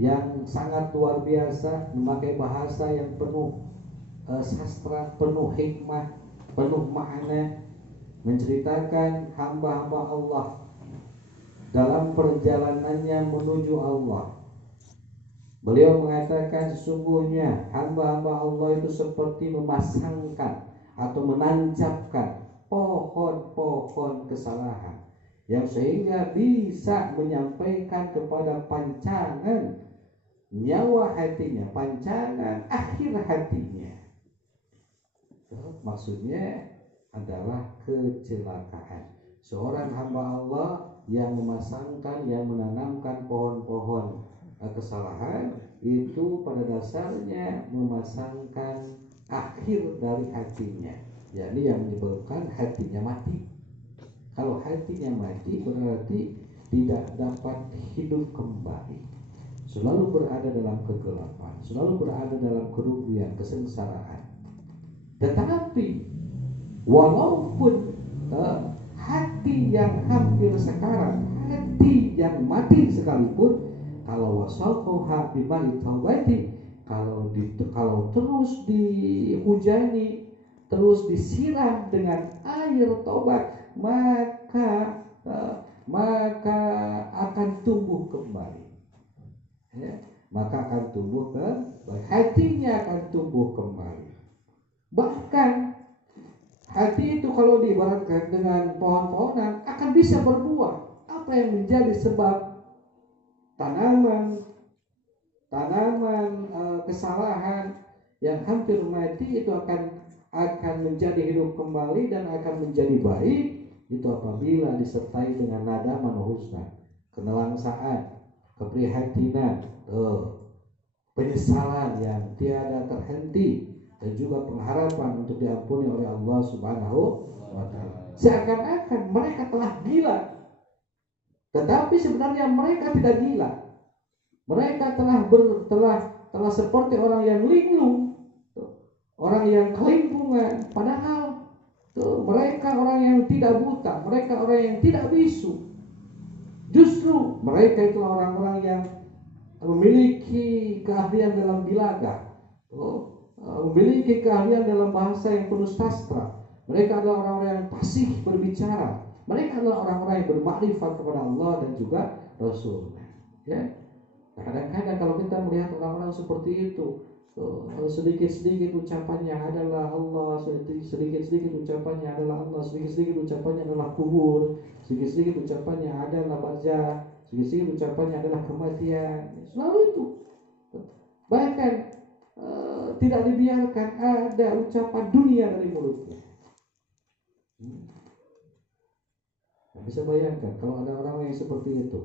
yang sangat luar biasa, memakai bahasa yang penuh sastra, penuh hikmah, penuh makna, menceritakan hamba-hamba Allah dalam perjalanannya menuju Allah. Beliau mengatakan sesungguhnya hamba-hamba Allah itu seperti memasangkan atau menancapkan pohon-pohon kesalahan yang sehingga bisa menyampaikan kepada pancangan nyawa hatinya, pancangan akhir hatinya. Maksudnya adalah kecelakaan. Seorang hamba Allah yang memasangkan, yang menanamkan pohon-pohon kesalahan itu pada dasarnya memasangkan akhir dari hatinya, yakni yang menyebabkan hatinya mati. Kalau hatinya mati berarti tidak dapat hidup kembali, selalu berada dalam kegelapan, selalu berada dalam kerugian, kesengsaraan. Tetapi walaupun hati yang hampir sekarat, hati yang mati sekalipun, kalau wasalkoha bimali taubati, kalau terus dihujani, terus disiram dengan air tobat, maka akan tumbuh kembali. Ya, maka akan tumbuh kembali, hatinya akan tumbuh kembali. Bahkan hati itu kalau diibaratkan dengan pohon-pohonan akan bisa berbuah. Apa yang menjadi sebab tanaman kesalahan yang hampir mati itu akan menjadi hidup kembali dan akan menjadi baik itu apabila disertai dengan nada manuhusna, kenelangsaan, keprihatinan, penyesalan yang tiada terhenti dan juga pengharapan untuk diampuni oleh Allah Subhanahu wa taala. Seakan-akan mereka telah gila, tetapi sebenarnya mereka tidak gila. Mereka telah seperti orang yang linglung, orang yang kelimpungan, padahal mereka orang yang tidak buta, mereka orang yang tidak bisu. Justru mereka itu orang-orang yang memiliki keahlian dalam bilaga, memiliki keahlian dalam bahasa yang penuh sastra. Mereka adalah orang-orang yang fasih berbicara. Mereka adalah orang-orang yang bermakrifat kepada Allah dan juga Rasul. Ya. Kadang-kadang kalau kita melihat orang-orang seperti itu, sedikit-sedikit ucapannya adalah Allah, sedikit-sedikit ucapannya adalah Allah, sedikit-sedikit ucapannya adalah kubur, sedikit-sedikit ucapannya adalah barzah, sedikit-sedikit ucapannya adalah kematian. Selalu itu. Bahkan tidak dibiarkan ada ucapan dunia dari mulutnya. Bisa bayangkan kalau ada orang yang seperti itu,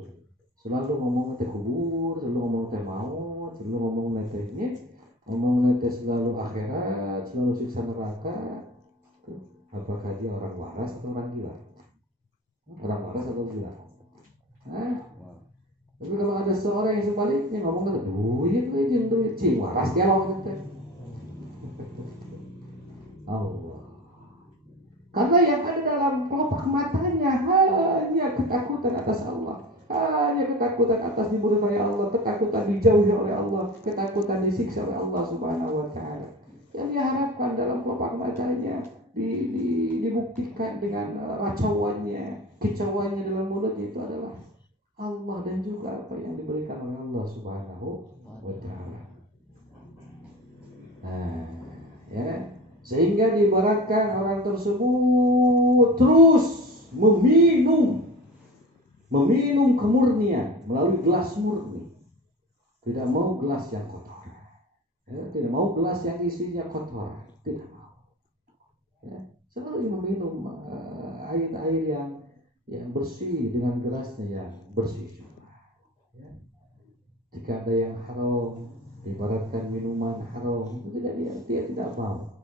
selalu ngomong teh kubur, selalu ngomong teh maut, selalu ngomong teh selalu akhirat, selalu siksa neraka. Apakah dia orang waras atau orang gila? Orang waras atau gila? Tapi kalau ada seorang yang sebaliknya ngomong kata duit, waras dia ngomong teh. Allah. Karena yang ada dalam kelopak matanya hanya ketakutan atas Allah. Hanya ketakutan atas dimurkai Allah, ketakutan dijauhi oleh Allah, ketakutan disiksa oleh Allah Subhanahu wa taala. Yang diharapkan dalam kelopak matanya dibuktikan dengan racauannya, kicauannya dalam mulut itu adalah Allah dan juga apa yang diberikan oleh Allah Subhanahu wa taala. Nah, ya. Sehingga diibaratkan orang tersebut terus meminum kemurnian melalui gelas murni. Tidak mau gelas yang kotor, ya, tidak mau gelas yang isinya kotor, tidak mau. Ya, selalu meminum air-air yang bersih dengan gelasnya yang bersih juga. Ya. Jika ada yang haram, diibaratkan minuman haram, itu dia tidak mau.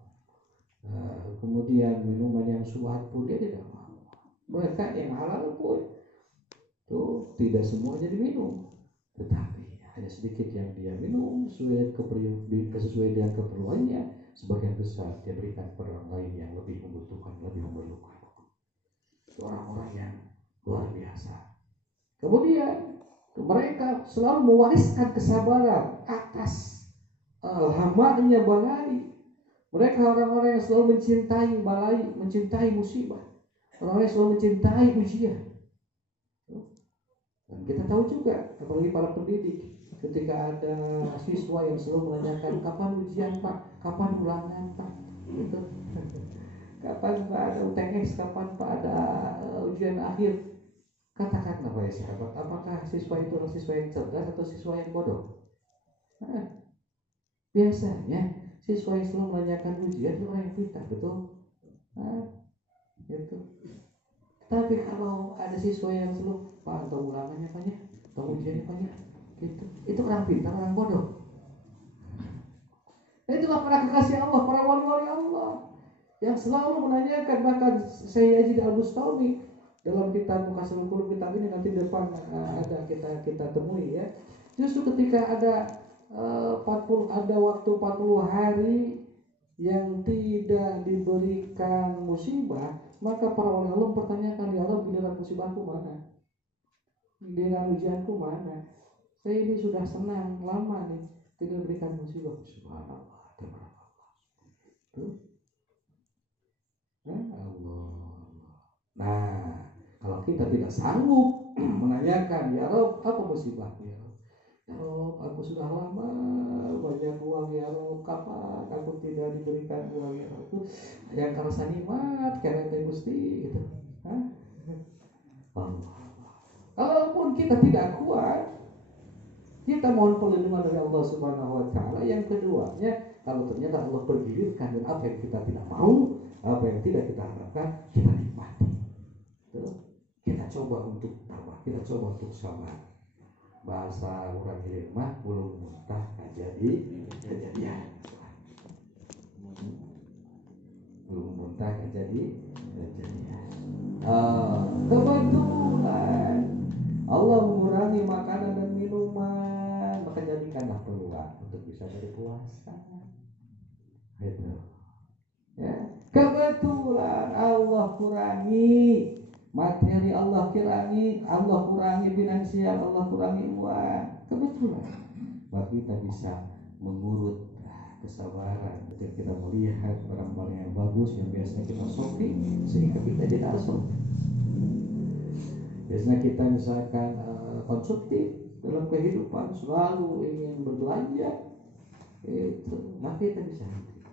Kemudian minuman yang subhat pun dia tidak mau. Bahkan yang halal pun itu tidak semuanya diminum, tetapi hanya sedikit yang dia minum sesuai dengan keperluannya. Sebagian besar dia berikan kepada orang lain yang lebih membutuhkan, lebih memerlukan. Orang-orang yang luar biasa. Kemudian mereka selalu mewariskan kesabaran atas lamanya balai. Mereka orang-orang yang selalu mencintai balai, mencintai musibah. Orang-orang yang selalu mencintai ujian. Dan kita tahu juga, apalagi para pendidik, ketika ada siswa yang selalu menanyakan, kapan ujian Pak? Kapan ulangan Pak? Gitu. Kapan Pak ada UTS? Kapan Pak ada ujian akhir? Katakanlah wahai sahabat, apakah siswa itu adalah siswa yang cerdas atau siswa yang bodoh? Biasanya siswa yang selalu menanyakan ujian itu orang yang pintar, betul? Gitu. Tapi kalau ada siswa yang selalu, Pak, tahu ulangannya Pak ya, tahu ujiannya Pak ya, gitu. Itu orang pintar, orang bodoh. Itulah para kekasih Allah, para wali-wali Allah yang selalu menanyakan. Bahkan Syekh Yazid Al-Bustami dalam kitab Mukhtasarul Qulub, kitab ini nanti depan ada kita temui ya. Justru ketika ada 40 ada waktu 40 hari yang tidak diberikan musibah, maka para wali Allah mempertanyakan, ya Allah, giliran musibahku mana? Giliran ujianku mana? Saya ini sudah senang lama nih tidak diberikan musibah. Subhanallah, tabarakallah. Allah. Nah, kalau kita tidak sanggup menanyakan, ya Rabb, apa musibahnya? Kalau aku sudah lama banyak uang ya Rob, kapan aku tidak diberikan uang ya Rob? Yang karasa nikmat karena teh Gusti gitu. Hah? Allah. Kalaupun kita tidak kuat, kita mohon perlindungan dari Allah Subhanahu wa taala. Yang keduanya, kalau ternyata Allah bergilirkan dengan apa yang kita tidak mau, apa yang tidak kita harapkan, kita nikmati. Kita coba untuk tabah, kita coba untuk sabar. Bahasa orang hilir mah belum muntah jadi kejadian. Belum muntah jadi kejadian. Kebetulan Allah mengurangi makanan dan minuman, maka jadikanlah peluang untuk bisa berpuasa. Gitu. Ya. Kebetulan Allah kurangi materi, Allah kurangi finansial, Allah kurangi uang. Kebetulan, maka kita bisa mengurut kesabaran ketika kita melihat barang-barang yang bagus yang biasanya kita shopping sehingga kita tidak shopping. Biasanya kita misalkan konsumtif dalam kehidupan, selalu ingin berbelanja, maka kita bisa henti.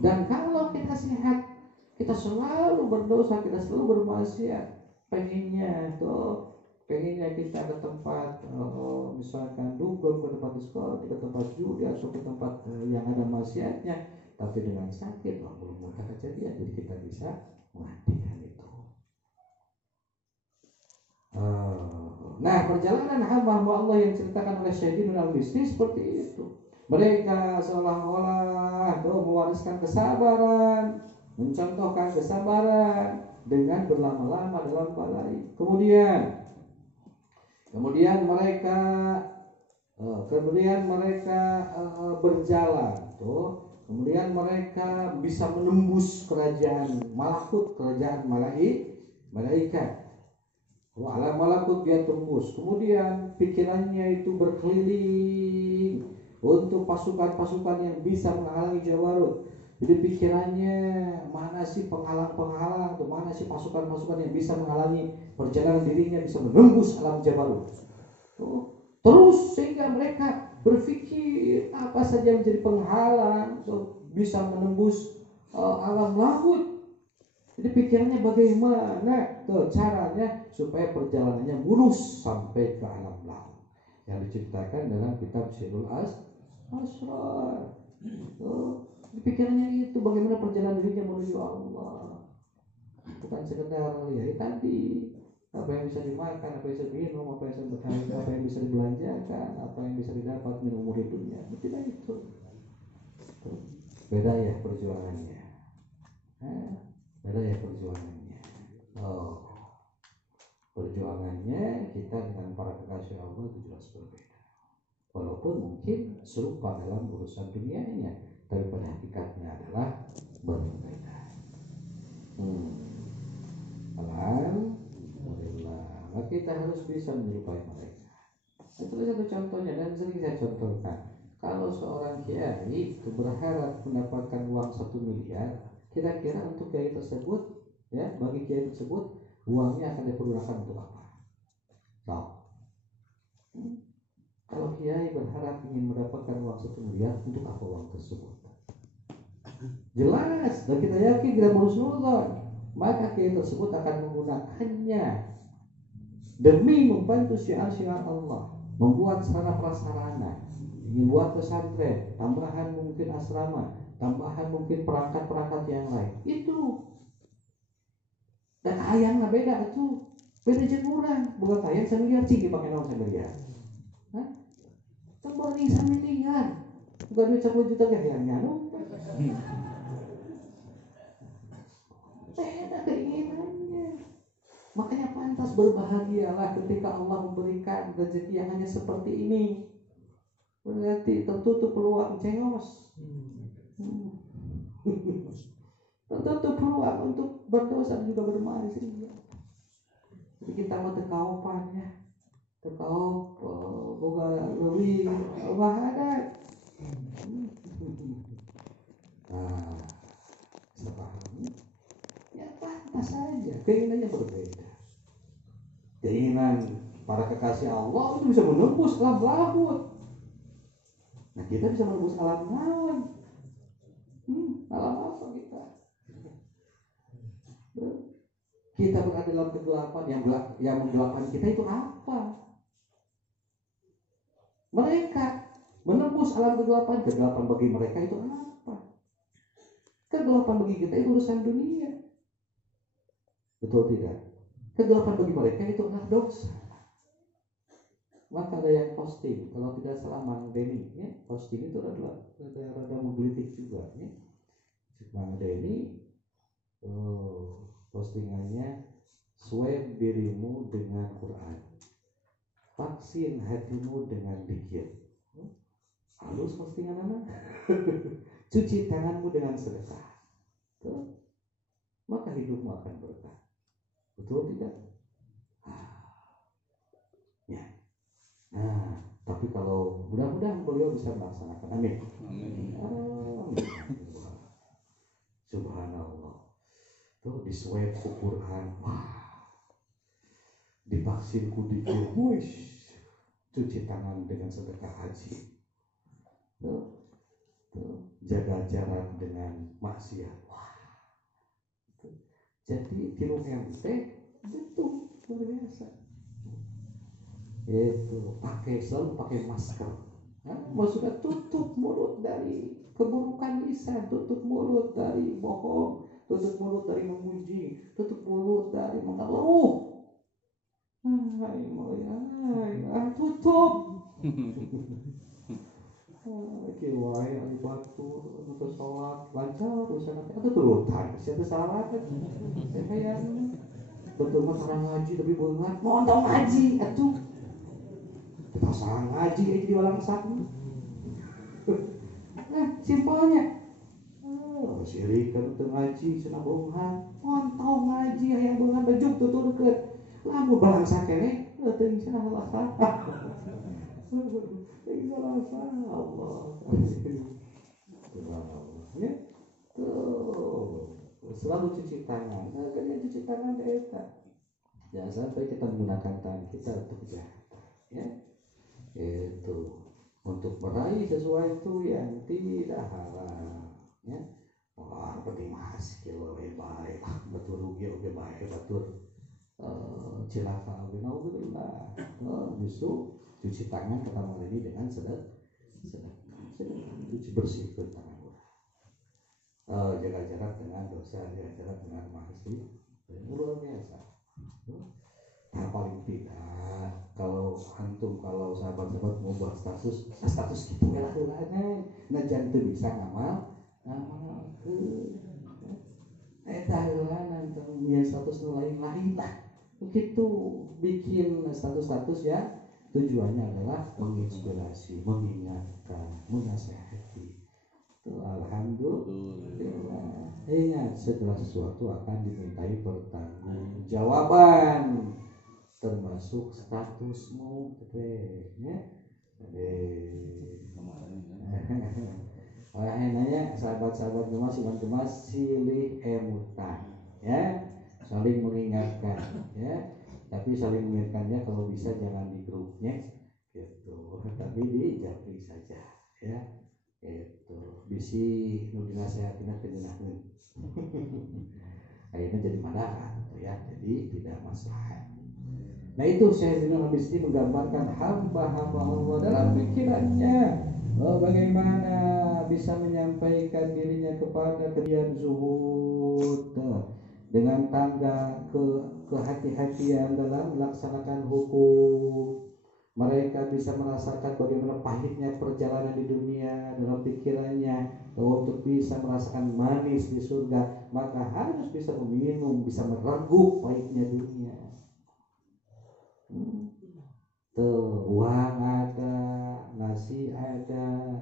Dan kalau kita sehat, kita selalu berdosa, kita selalu bermaksiat, pengennya kita ke tempat misalkan dugem, ke tempat diskon, ke tempat judi atau ke tempat yang ada maksiatnya, tapi dengan sakit belum mudah kejadian, jadi kita bisa menghentikan itu. Nah, perjalanan hamba Allah yang diceritakan oleh Syahdin al-Misri seperti itu. Mereka seolah-olah mewariskan kesabaran, mencontohkan kesabaran dengan berlama-lama dalam balai. Kemudian mereka berjalan, kemudian mereka bisa menembus kerajaan malakut, kerajaan malaikat. Alam malakut dia tembus. Kemudian pikirannya itu berkeliling untuk pasukan-pasukan yang bisa menghalangi Jabarut. Jadi pikirannya mana sih penghalang-penghalang, mana sih pasukan-pasukan yang bisa menghalangi perjalanan dirinya bisa menembus alam Jabarut. Terus sehingga mereka berpikir apa saja yang menjadi penghalang bisa menembus alam laut. Jadi pikirannya bagaimana caranya supaya perjalanannya mulus sampai ke alam laut yang diciptakan dalam kitab Sirul Asrar. Pikirannya itu bagaimana perjalanan dirinya menuju Allah, bukan sekedar ya tadi apa yang bisa dimakan, apa yang bisa diminum, apa yang bisa dibelanjakan, apa yang bisa didapat minum umur hidupnya. Tidak itu. Beda ya perjuangannya. Perjuangannya kita dengan para kekasih Allah itu jelas berbeda. Walaupun mungkin serupa dalam urusan dunianya, tapi pada hakikatnya adalah berbeda. Alhamdulillah, maka kita harus bisa menyerupai mereka. Itu satu contohnya dan sering saya contohkan. Kalau seorang kiai itu berharap mendapatkan uang 1 miliar, kira-kira untuk kiai tersebut, ya, bagi kiai tersebut uangnya akan dipergunakan untuk apa? Kalau kiai berharap ingin mendapatkan uang 1 miliar, untuk apa uang tersebut? Jelas, dan kita yakin tidak mulus-mulus, maka kiai tersebut akan menggunakannya demi membantu syiar-syiar Allah, membuat sarana prasarana, ingin buat pesantren, tambahan mungkin asrama, tambahan mungkin perangkat-perangkat yang lain. Itu. Dan ayangnya beda itu. Beda jemuran. Bukan ayang samiliar tinggi pakai naon samiliar. Hah? Temborning samiliar. Bukan duit 10 juta kayaknya. Beda keinginannya. Makanya pantas berbahagialah ketika Allah memberikan rezeki yang hanya seperti ini. Berarti tertutup peluang cengos. Tertutup peluang untuk berdosa dan juga bermaksiat. Jadi kita mau tekaupan ya, tekaup boga leuwih bahadat. Bisa pahami? Ya pantas saja, keinginannya berbeda. Keinginan Para kekasih Allah itu bisa menembus alam laut. Nah kita bisa menembus alam laut. Alam apa kita? Kita berada dalam kegelapan, yang menggelapkan kita itu apa? Mereka menembus alam kegelapan. Kegelapan bagi mereka itu apa? Kegelapan bagi kita itu urusan dunia. Betul tidak? Kegelapan bagi mereka itu adalah dosa. Maka ada yang posting, kalau tidak salah Mang Denny, ya, posting itu adalah rada menggelitik juga, ya. Mang Denny, postingannya swab dirimu dengan Quran, vaksin hatimu dengan zikir. Halus postingan anak. Cuci tanganmu dengan sedekah. Tuh. Maka hidupmu akan berkah. Betul tidak? Ya. Nah, tapi kalau mudah-mudahan beliau bisa melaksanakan. Amin. Amin. Subhanallah. Tuh di swab Quran. Wah. Divaksin kudikir. Wush. Cuci tangan dengan sedekah haji. Tuh. Jaga jarak dengan maksiat. Wah. Tuh. Jadi tiru MT itu luar biasa. Itu selalu pakai masker. Maksudnya tutup mulut dari keburukan lisan, tutup mulut dari bohong, tutup mulut dari memuji, tutup mulut dari mengeluh. Tutup. Kiwai ali batur untuk sholat lancar urusan itu turutan. Siapa salah kan? Kayak betul mah sareng ngaji tapi beungat montong ngaji atuh. Kita sareng ngaji aja di walang sakit. Nah, simpelnya. Sirik kan teu ngaji cenah beungat, montong ngaji aya beungat bejuk tuturkeun. Lamun balang sakene teu insyaallah salah. Allah. Ya. Tuh. Selalu cuci tangan. Nah, kan cuci tangan eta. Jangan sampai kita menggunakan tangan kita untuk kejahatan. Ya. Itu untuk meraih sesuatu yang tidak halal. Ya. Wah, penting mas kilo baik. Betul rugi oke baik betul. Cilaka alhamdulillah. Justru cuci tangan pertama kali dengan sedekah, cuci bersih ke tangan orang. Jaga jarak dengan dosa, jaga jarak dengan maksiat, luar biasa. Nah, paling tidak kalau sahabat-sahabat mau buat status gitu ya lah, nah jangan bisa ngamal lah nanti punya status lain lah, begitu bikin status ya. Tujuannya adalah menginspirasi, mengingatkan, menasihati. Alhamdulillah. Ingat, segala sesuatu akan dimintai pertanggungjawaban, termasuk statusmu, ya. Nanya sahabat-sahabat gemas silih emutan, ya, saling mengingatkan, ya. Tapi saling mengingatkannya kalau bisa jangan di grupnya gitu, tapi di japri saja ya, itu bisi nu dinasehatina kejenaheun akhirnya jadi madarat gitu ya, jadi tidak maslahat. Nah itu Syekh bin Al-Bisri menggambarkan hamba-hamba Allah dalam pikirannya, bagaimana bisa menyampaikan dirinya kepada kedian zuhud dengan tangga kehati-hatian dalam melaksanakan hukum. Mereka bisa merasakan bagaimana pahitnya perjalanan di dunia dalam pikirannya. Untuk bisa merasakan manis di surga, maka harus bisa meminum, bisa meregup pahitnya dunia. Uang ada, nasi ada,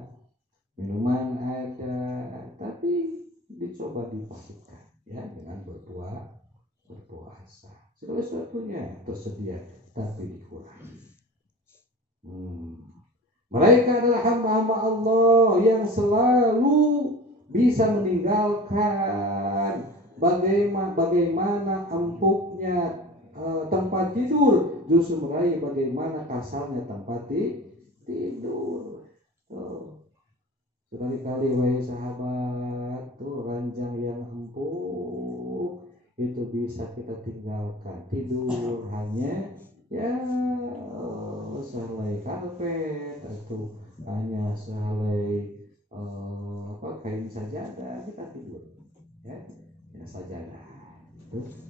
minuman ada, tapi dicoba dipahitkan ya dengan berpuasa. Segala sesuatunya tersedia tapi dikurangi. Mereka adalah hamba-hamba Allah yang selalu bisa meninggalkan bagaimana empuknya tempat tidur justru meraih bagaimana kasarnya tempat tidur. Sekali-kali wahai sahabat, tuh ranjang yang empuk itu bisa kita tinggalkan. Tidur hanya ya sehelai karpet atau hanya sehelai kain sajadah, kita tidur ya sajadah.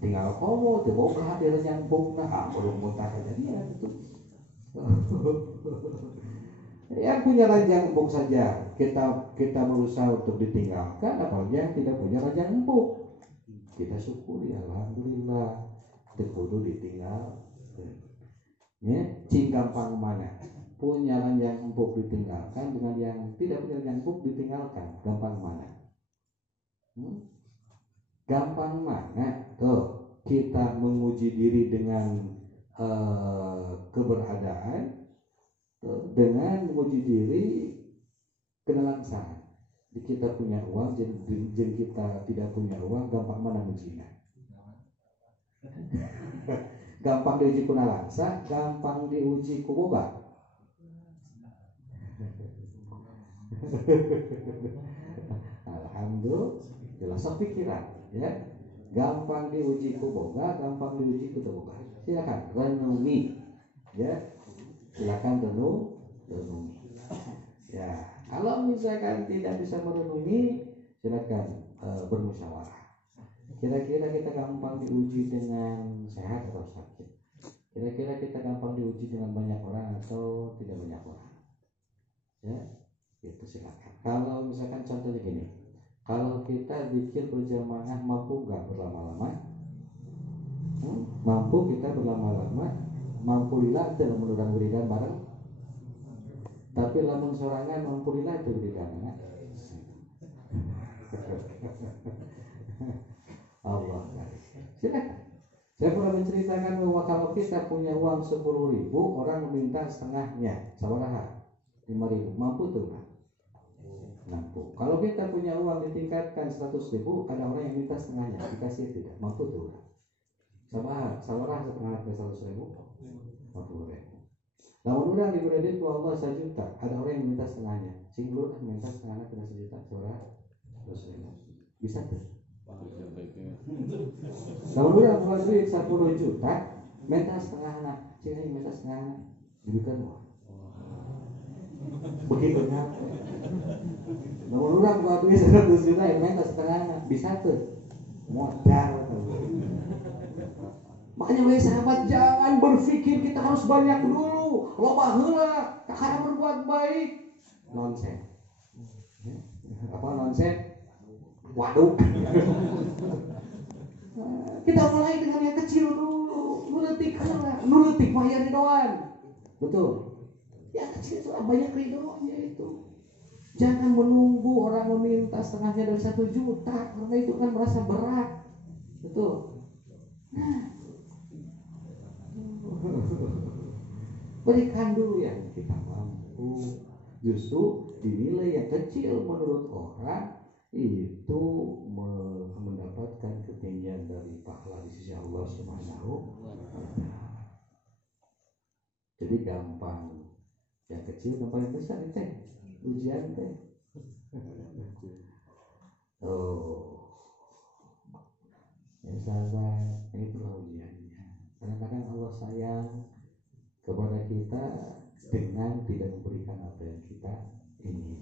Tinggal komo tuh boga di ranjang empuk nah belum muntah aja dia itu. Yang punya ranjang empuk saja kita berusaha untuk ditinggalkan, apalagi yang tidak punya ranjang empuk. Kita syukuri, alhamdulillah kudu ditinggal. Ya, cing gampang mana? Punya ranjang empuk ditinggalkan dengan yang tidak punya ranjang empuk ditinggalkan, gampang mana? Gampang mana? Tuh, kita menguji diri dengan keberadaan dengan menguji diri kenelangsangan. Kita punya uang, jeng kita tidak punya uang, gampang mana ujinya? Gampang diuji ku nalangsa, gampang diuji ku boga. Alhamdulillah, sok pikiran ya. Gampang diuji ku boga, gampang diuji ku teu boga. Silakan renungi ya. Silakan renungi. Ya, kalau misalkan tidak bisa merenungi, silakan bermusyawarah. Kira-kira kita gampang diuji dengan sehat atau sakit? Kira-kira kita gampang diuji dengan banyak orang atau tidak banyak orang? Ya, itu silakan. Kalau misalkan contohnya gini, kalau kita bikin berjamaah mampu nggak berlama-lama? Mampu kita berlama-lama? Mampu lila itu menurut wiridan bareng, tapi lamun sorangan mampu lila itu wiridan Allah. Silakan. Saya pernah menceritakan bahwa kalau kita punya uang 10.000, orang meminta setengahnya, sabaraha 5.000, mampu tuh kan? Mampu. Kalau kita punya uang ditingkatkan 100.000, ada orang yang minta setengahnya, dikasih tidak, mampu tuh kan? Sabaraha setengah ke 100.000. 50.000. Namun udah diberi duit Allah 1 juta, ada orang yang minta setengahnya. Sing lu minta setengahnya kena 1 juta, saudara 100.000. Bisa tuh. Namun udah bukan duit 10 juta, minta setengahnya. Sing ini minta setengahnya, diberikan uang. Begitu kan? Namun udah bukan duit 100 juta, minta setengahnya, bisa tuh. Modal tuh. Makanya wahai sahabat, jangan berpikir kita harus banyak dulu, loba heula karena berbuat baik. Nonsen. Apa nonsen? Waduh. Kita mulai dengan yang kecil dulu, nuletik heula, nuletik maya ridoan. Betul. Yang kecil itu banyak ridonya itu. Jangan menunggu orang meminta setengahnya dari 1 juta, karena itu kan merasa berat. Betul. Nah, berikan dulu yang kita mampu. Justru dinilai yang kecil menurut orang itu mendapatkan ketinggian dari pahala di sisi Allah Subhanahu wa Ta'ala. Jadi gampang yang kecil, gampang yang besar itu ujian teh. Ya sahabat, itulah ujiannya. Kadang-kadang Allah sayang kepada kita dengan tidak memberikan apa yang kita ingin,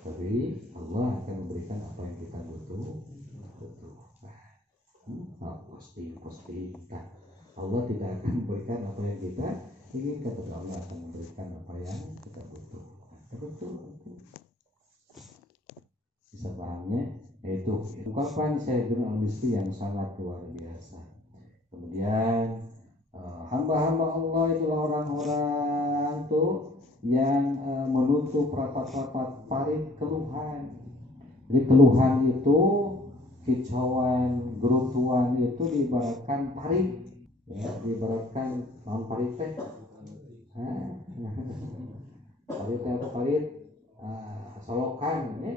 tapi Allah akan memberikan apa yang kita butuh. Pasti Allah tidak akan memberikan apa yang kita inginkan, tapi Allah akan memberikan apa yang kita butuh. Betul. Bisa pahamnya? Yaitu ungkapan Sayyidina Al-Misri yang sangat luar biasa. Kemudian hamba-hamba Allah itulah orang-orang tuh yang menutup rapat-rapat parit keluhan. Jadi keluhan itu, kicauan, gerutuan itu diibaratkan parit, ya, diibaratkan non parit teh. Parit apa parit? Solokan, ya.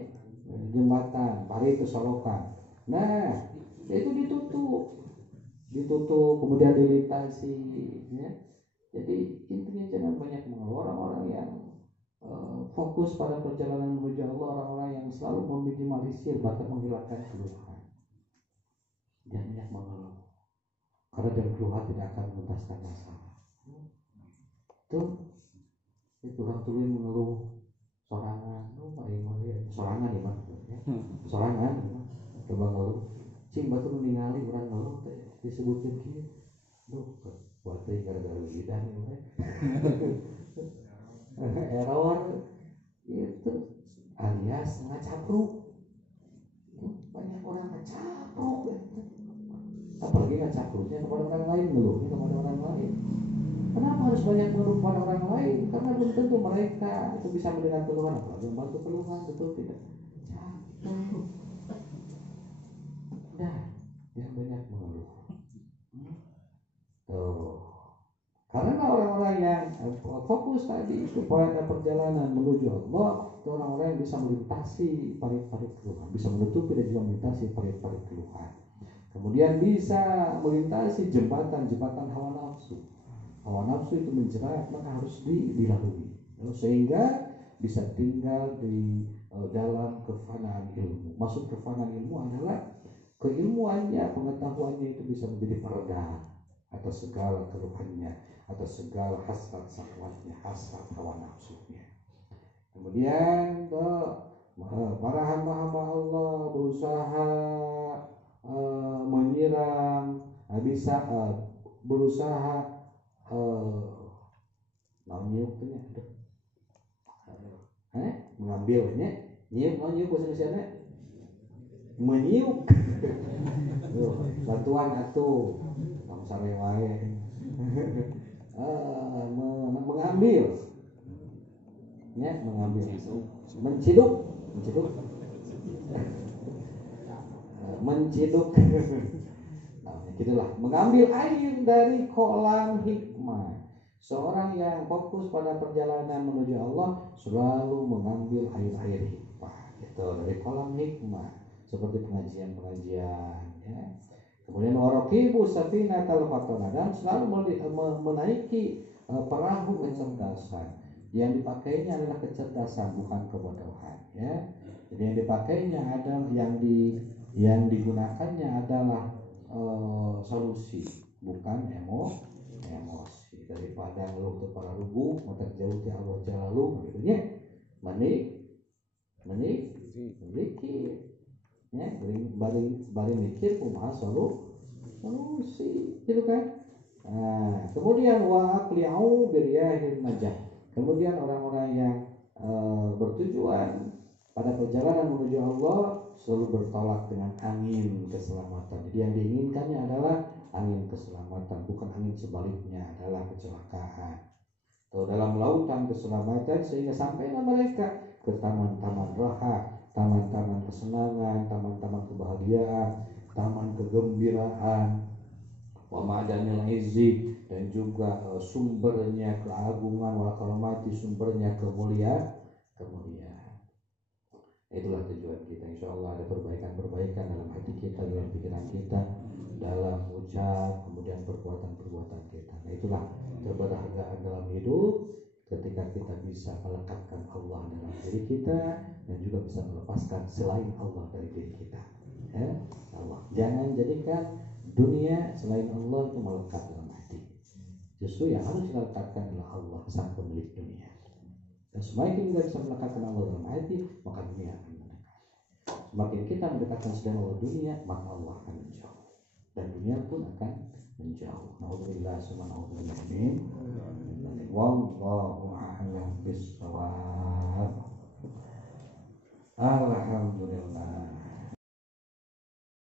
Jembatan, parit itu solokan. Nah, itu ditutup. ditutup, kemudian dilintasi, ya. Jadi intinya jangan banyak mengeluh. Orang-orang yang fokus pada perjalanan menuju Allah, orang-orang yang selalu meminimalisir bahkan menghilangkan keluhan. Jangan banyak mengeluh, karena dari keluhan tidak akan menuntaskan masalah. Itu orang tuh mengeluh sorangan, sorangan ya, sorangan, coba ngeluh. Cing batu meninggali orang ngeluh disebutkan kieu. Buat gara-gara lidah nih, error itu alias ngacapruk. Banyak orang ngacapruk, apalagi ngacapruknya kepada orang lain, ngeluhnya kepada orang lain. Kenapa harus banyak mengeluh kepada orang lain? Karena belum tentu mereka itu bisa mendengar keluhan, apalagi membantu keluhan, betul tidak? Capruk. Nah, yang banyak mengeluh. Karena orang-orang yang fokus tadi itu pada perjalanan menuju Allah, itu orang-orang yang bisa melintasi parit-parit keluhan, bisa menutupi dan juga melintasi parit-parit keluhan. Kemudian bisa melintasi jembatan-jembatan hawa nafsu. Hawa nafsu itu menjerat, maka harus dilalui, sehingga bisa tinggal di dalam kefanaan ilmu. Maksud kefanaan ilmu adalah keilmuannya, pengetahuannya itu bisa menjadi peredam atas segala keluhannya, atas segala hasrat syahwatnya, hasrat hawa nafsunya. Kemudian para hamba-hamba Allah berusaha menyiram, bisa berusaha mengambilnya, nyiuk bahasa Indonesia meniup. Bantuan atuh kamu sare wae. Mengambil, ya, mengambil, menciduk, nah, gitulah, mengambil air dari kolam hikmah. Seorang yang fokus pada perjalanan menuju Allah selalu mengambil air-air hikmah, itu dari kolam hikmah, seperti pengajian-pengajian, ya. Kemudian waraqibu safinatal fatana, dan selalu menaiki perahu kecerdasan. Yang dipakainya adalah kecerdasan, bukan kebodohan, ya. Jadi yang dipakainya adalah yang digunakannya adalah solusi, bukan emosi. Daripada ngeluh teu para rubuh, mata jauh ti Allah jalalu gitu nya. Memiliki, ya, bari mikir kumaha solusi gitu kan. Nah, kemudian wa aqli'u biryahil najah. Kemudian orang-orang yang bertujuan pada perjalanan menuju Allah selalu bertolak dengan angin keselamatan. Jadi yang diinginkannya adalah angin keselamatan, bukan angin sebaliknya adalah kecelakaan. Atau dalam lautan keselamatan, sehingga sampailah mereka ke taman-taman raha, taman-taman kesenangan, taman-taman kebahagiaan, taman kegembiraan, wa ma'danil izzi, dan juga sumbernya keagungan, wal karamati, sumbernya kemuliaan. Itulah tujuan kita. Insya Allah ada perbaikan dalam hati kita, dalam pikiran kita, dalam ucap, kemudian perbuatan kita. Nah, itulah keberhargaan dalam hidup ketika kita bisa melekatkan Allah dalam diri kita dan juga bisa melepaskan selain Allah dari diri kita. Ya, Allah. Jangan jadikan dunia selain Allah itu melekat dalam hati. Justru yang harus dilekatkan adalah Allah, sang pemilik dunia. Dan semakin kita bisa melekatkan Allah dalam hati, maka dunia akan mendekat. Semakin kita mendekatkan sedang Allah dunia, maka Allah akan menjauh, dan dunia pun akan menjauh. Nauzubillah subhanahu wa ta'ala. Wallahu a'lam bissawab. Alhamdulillah.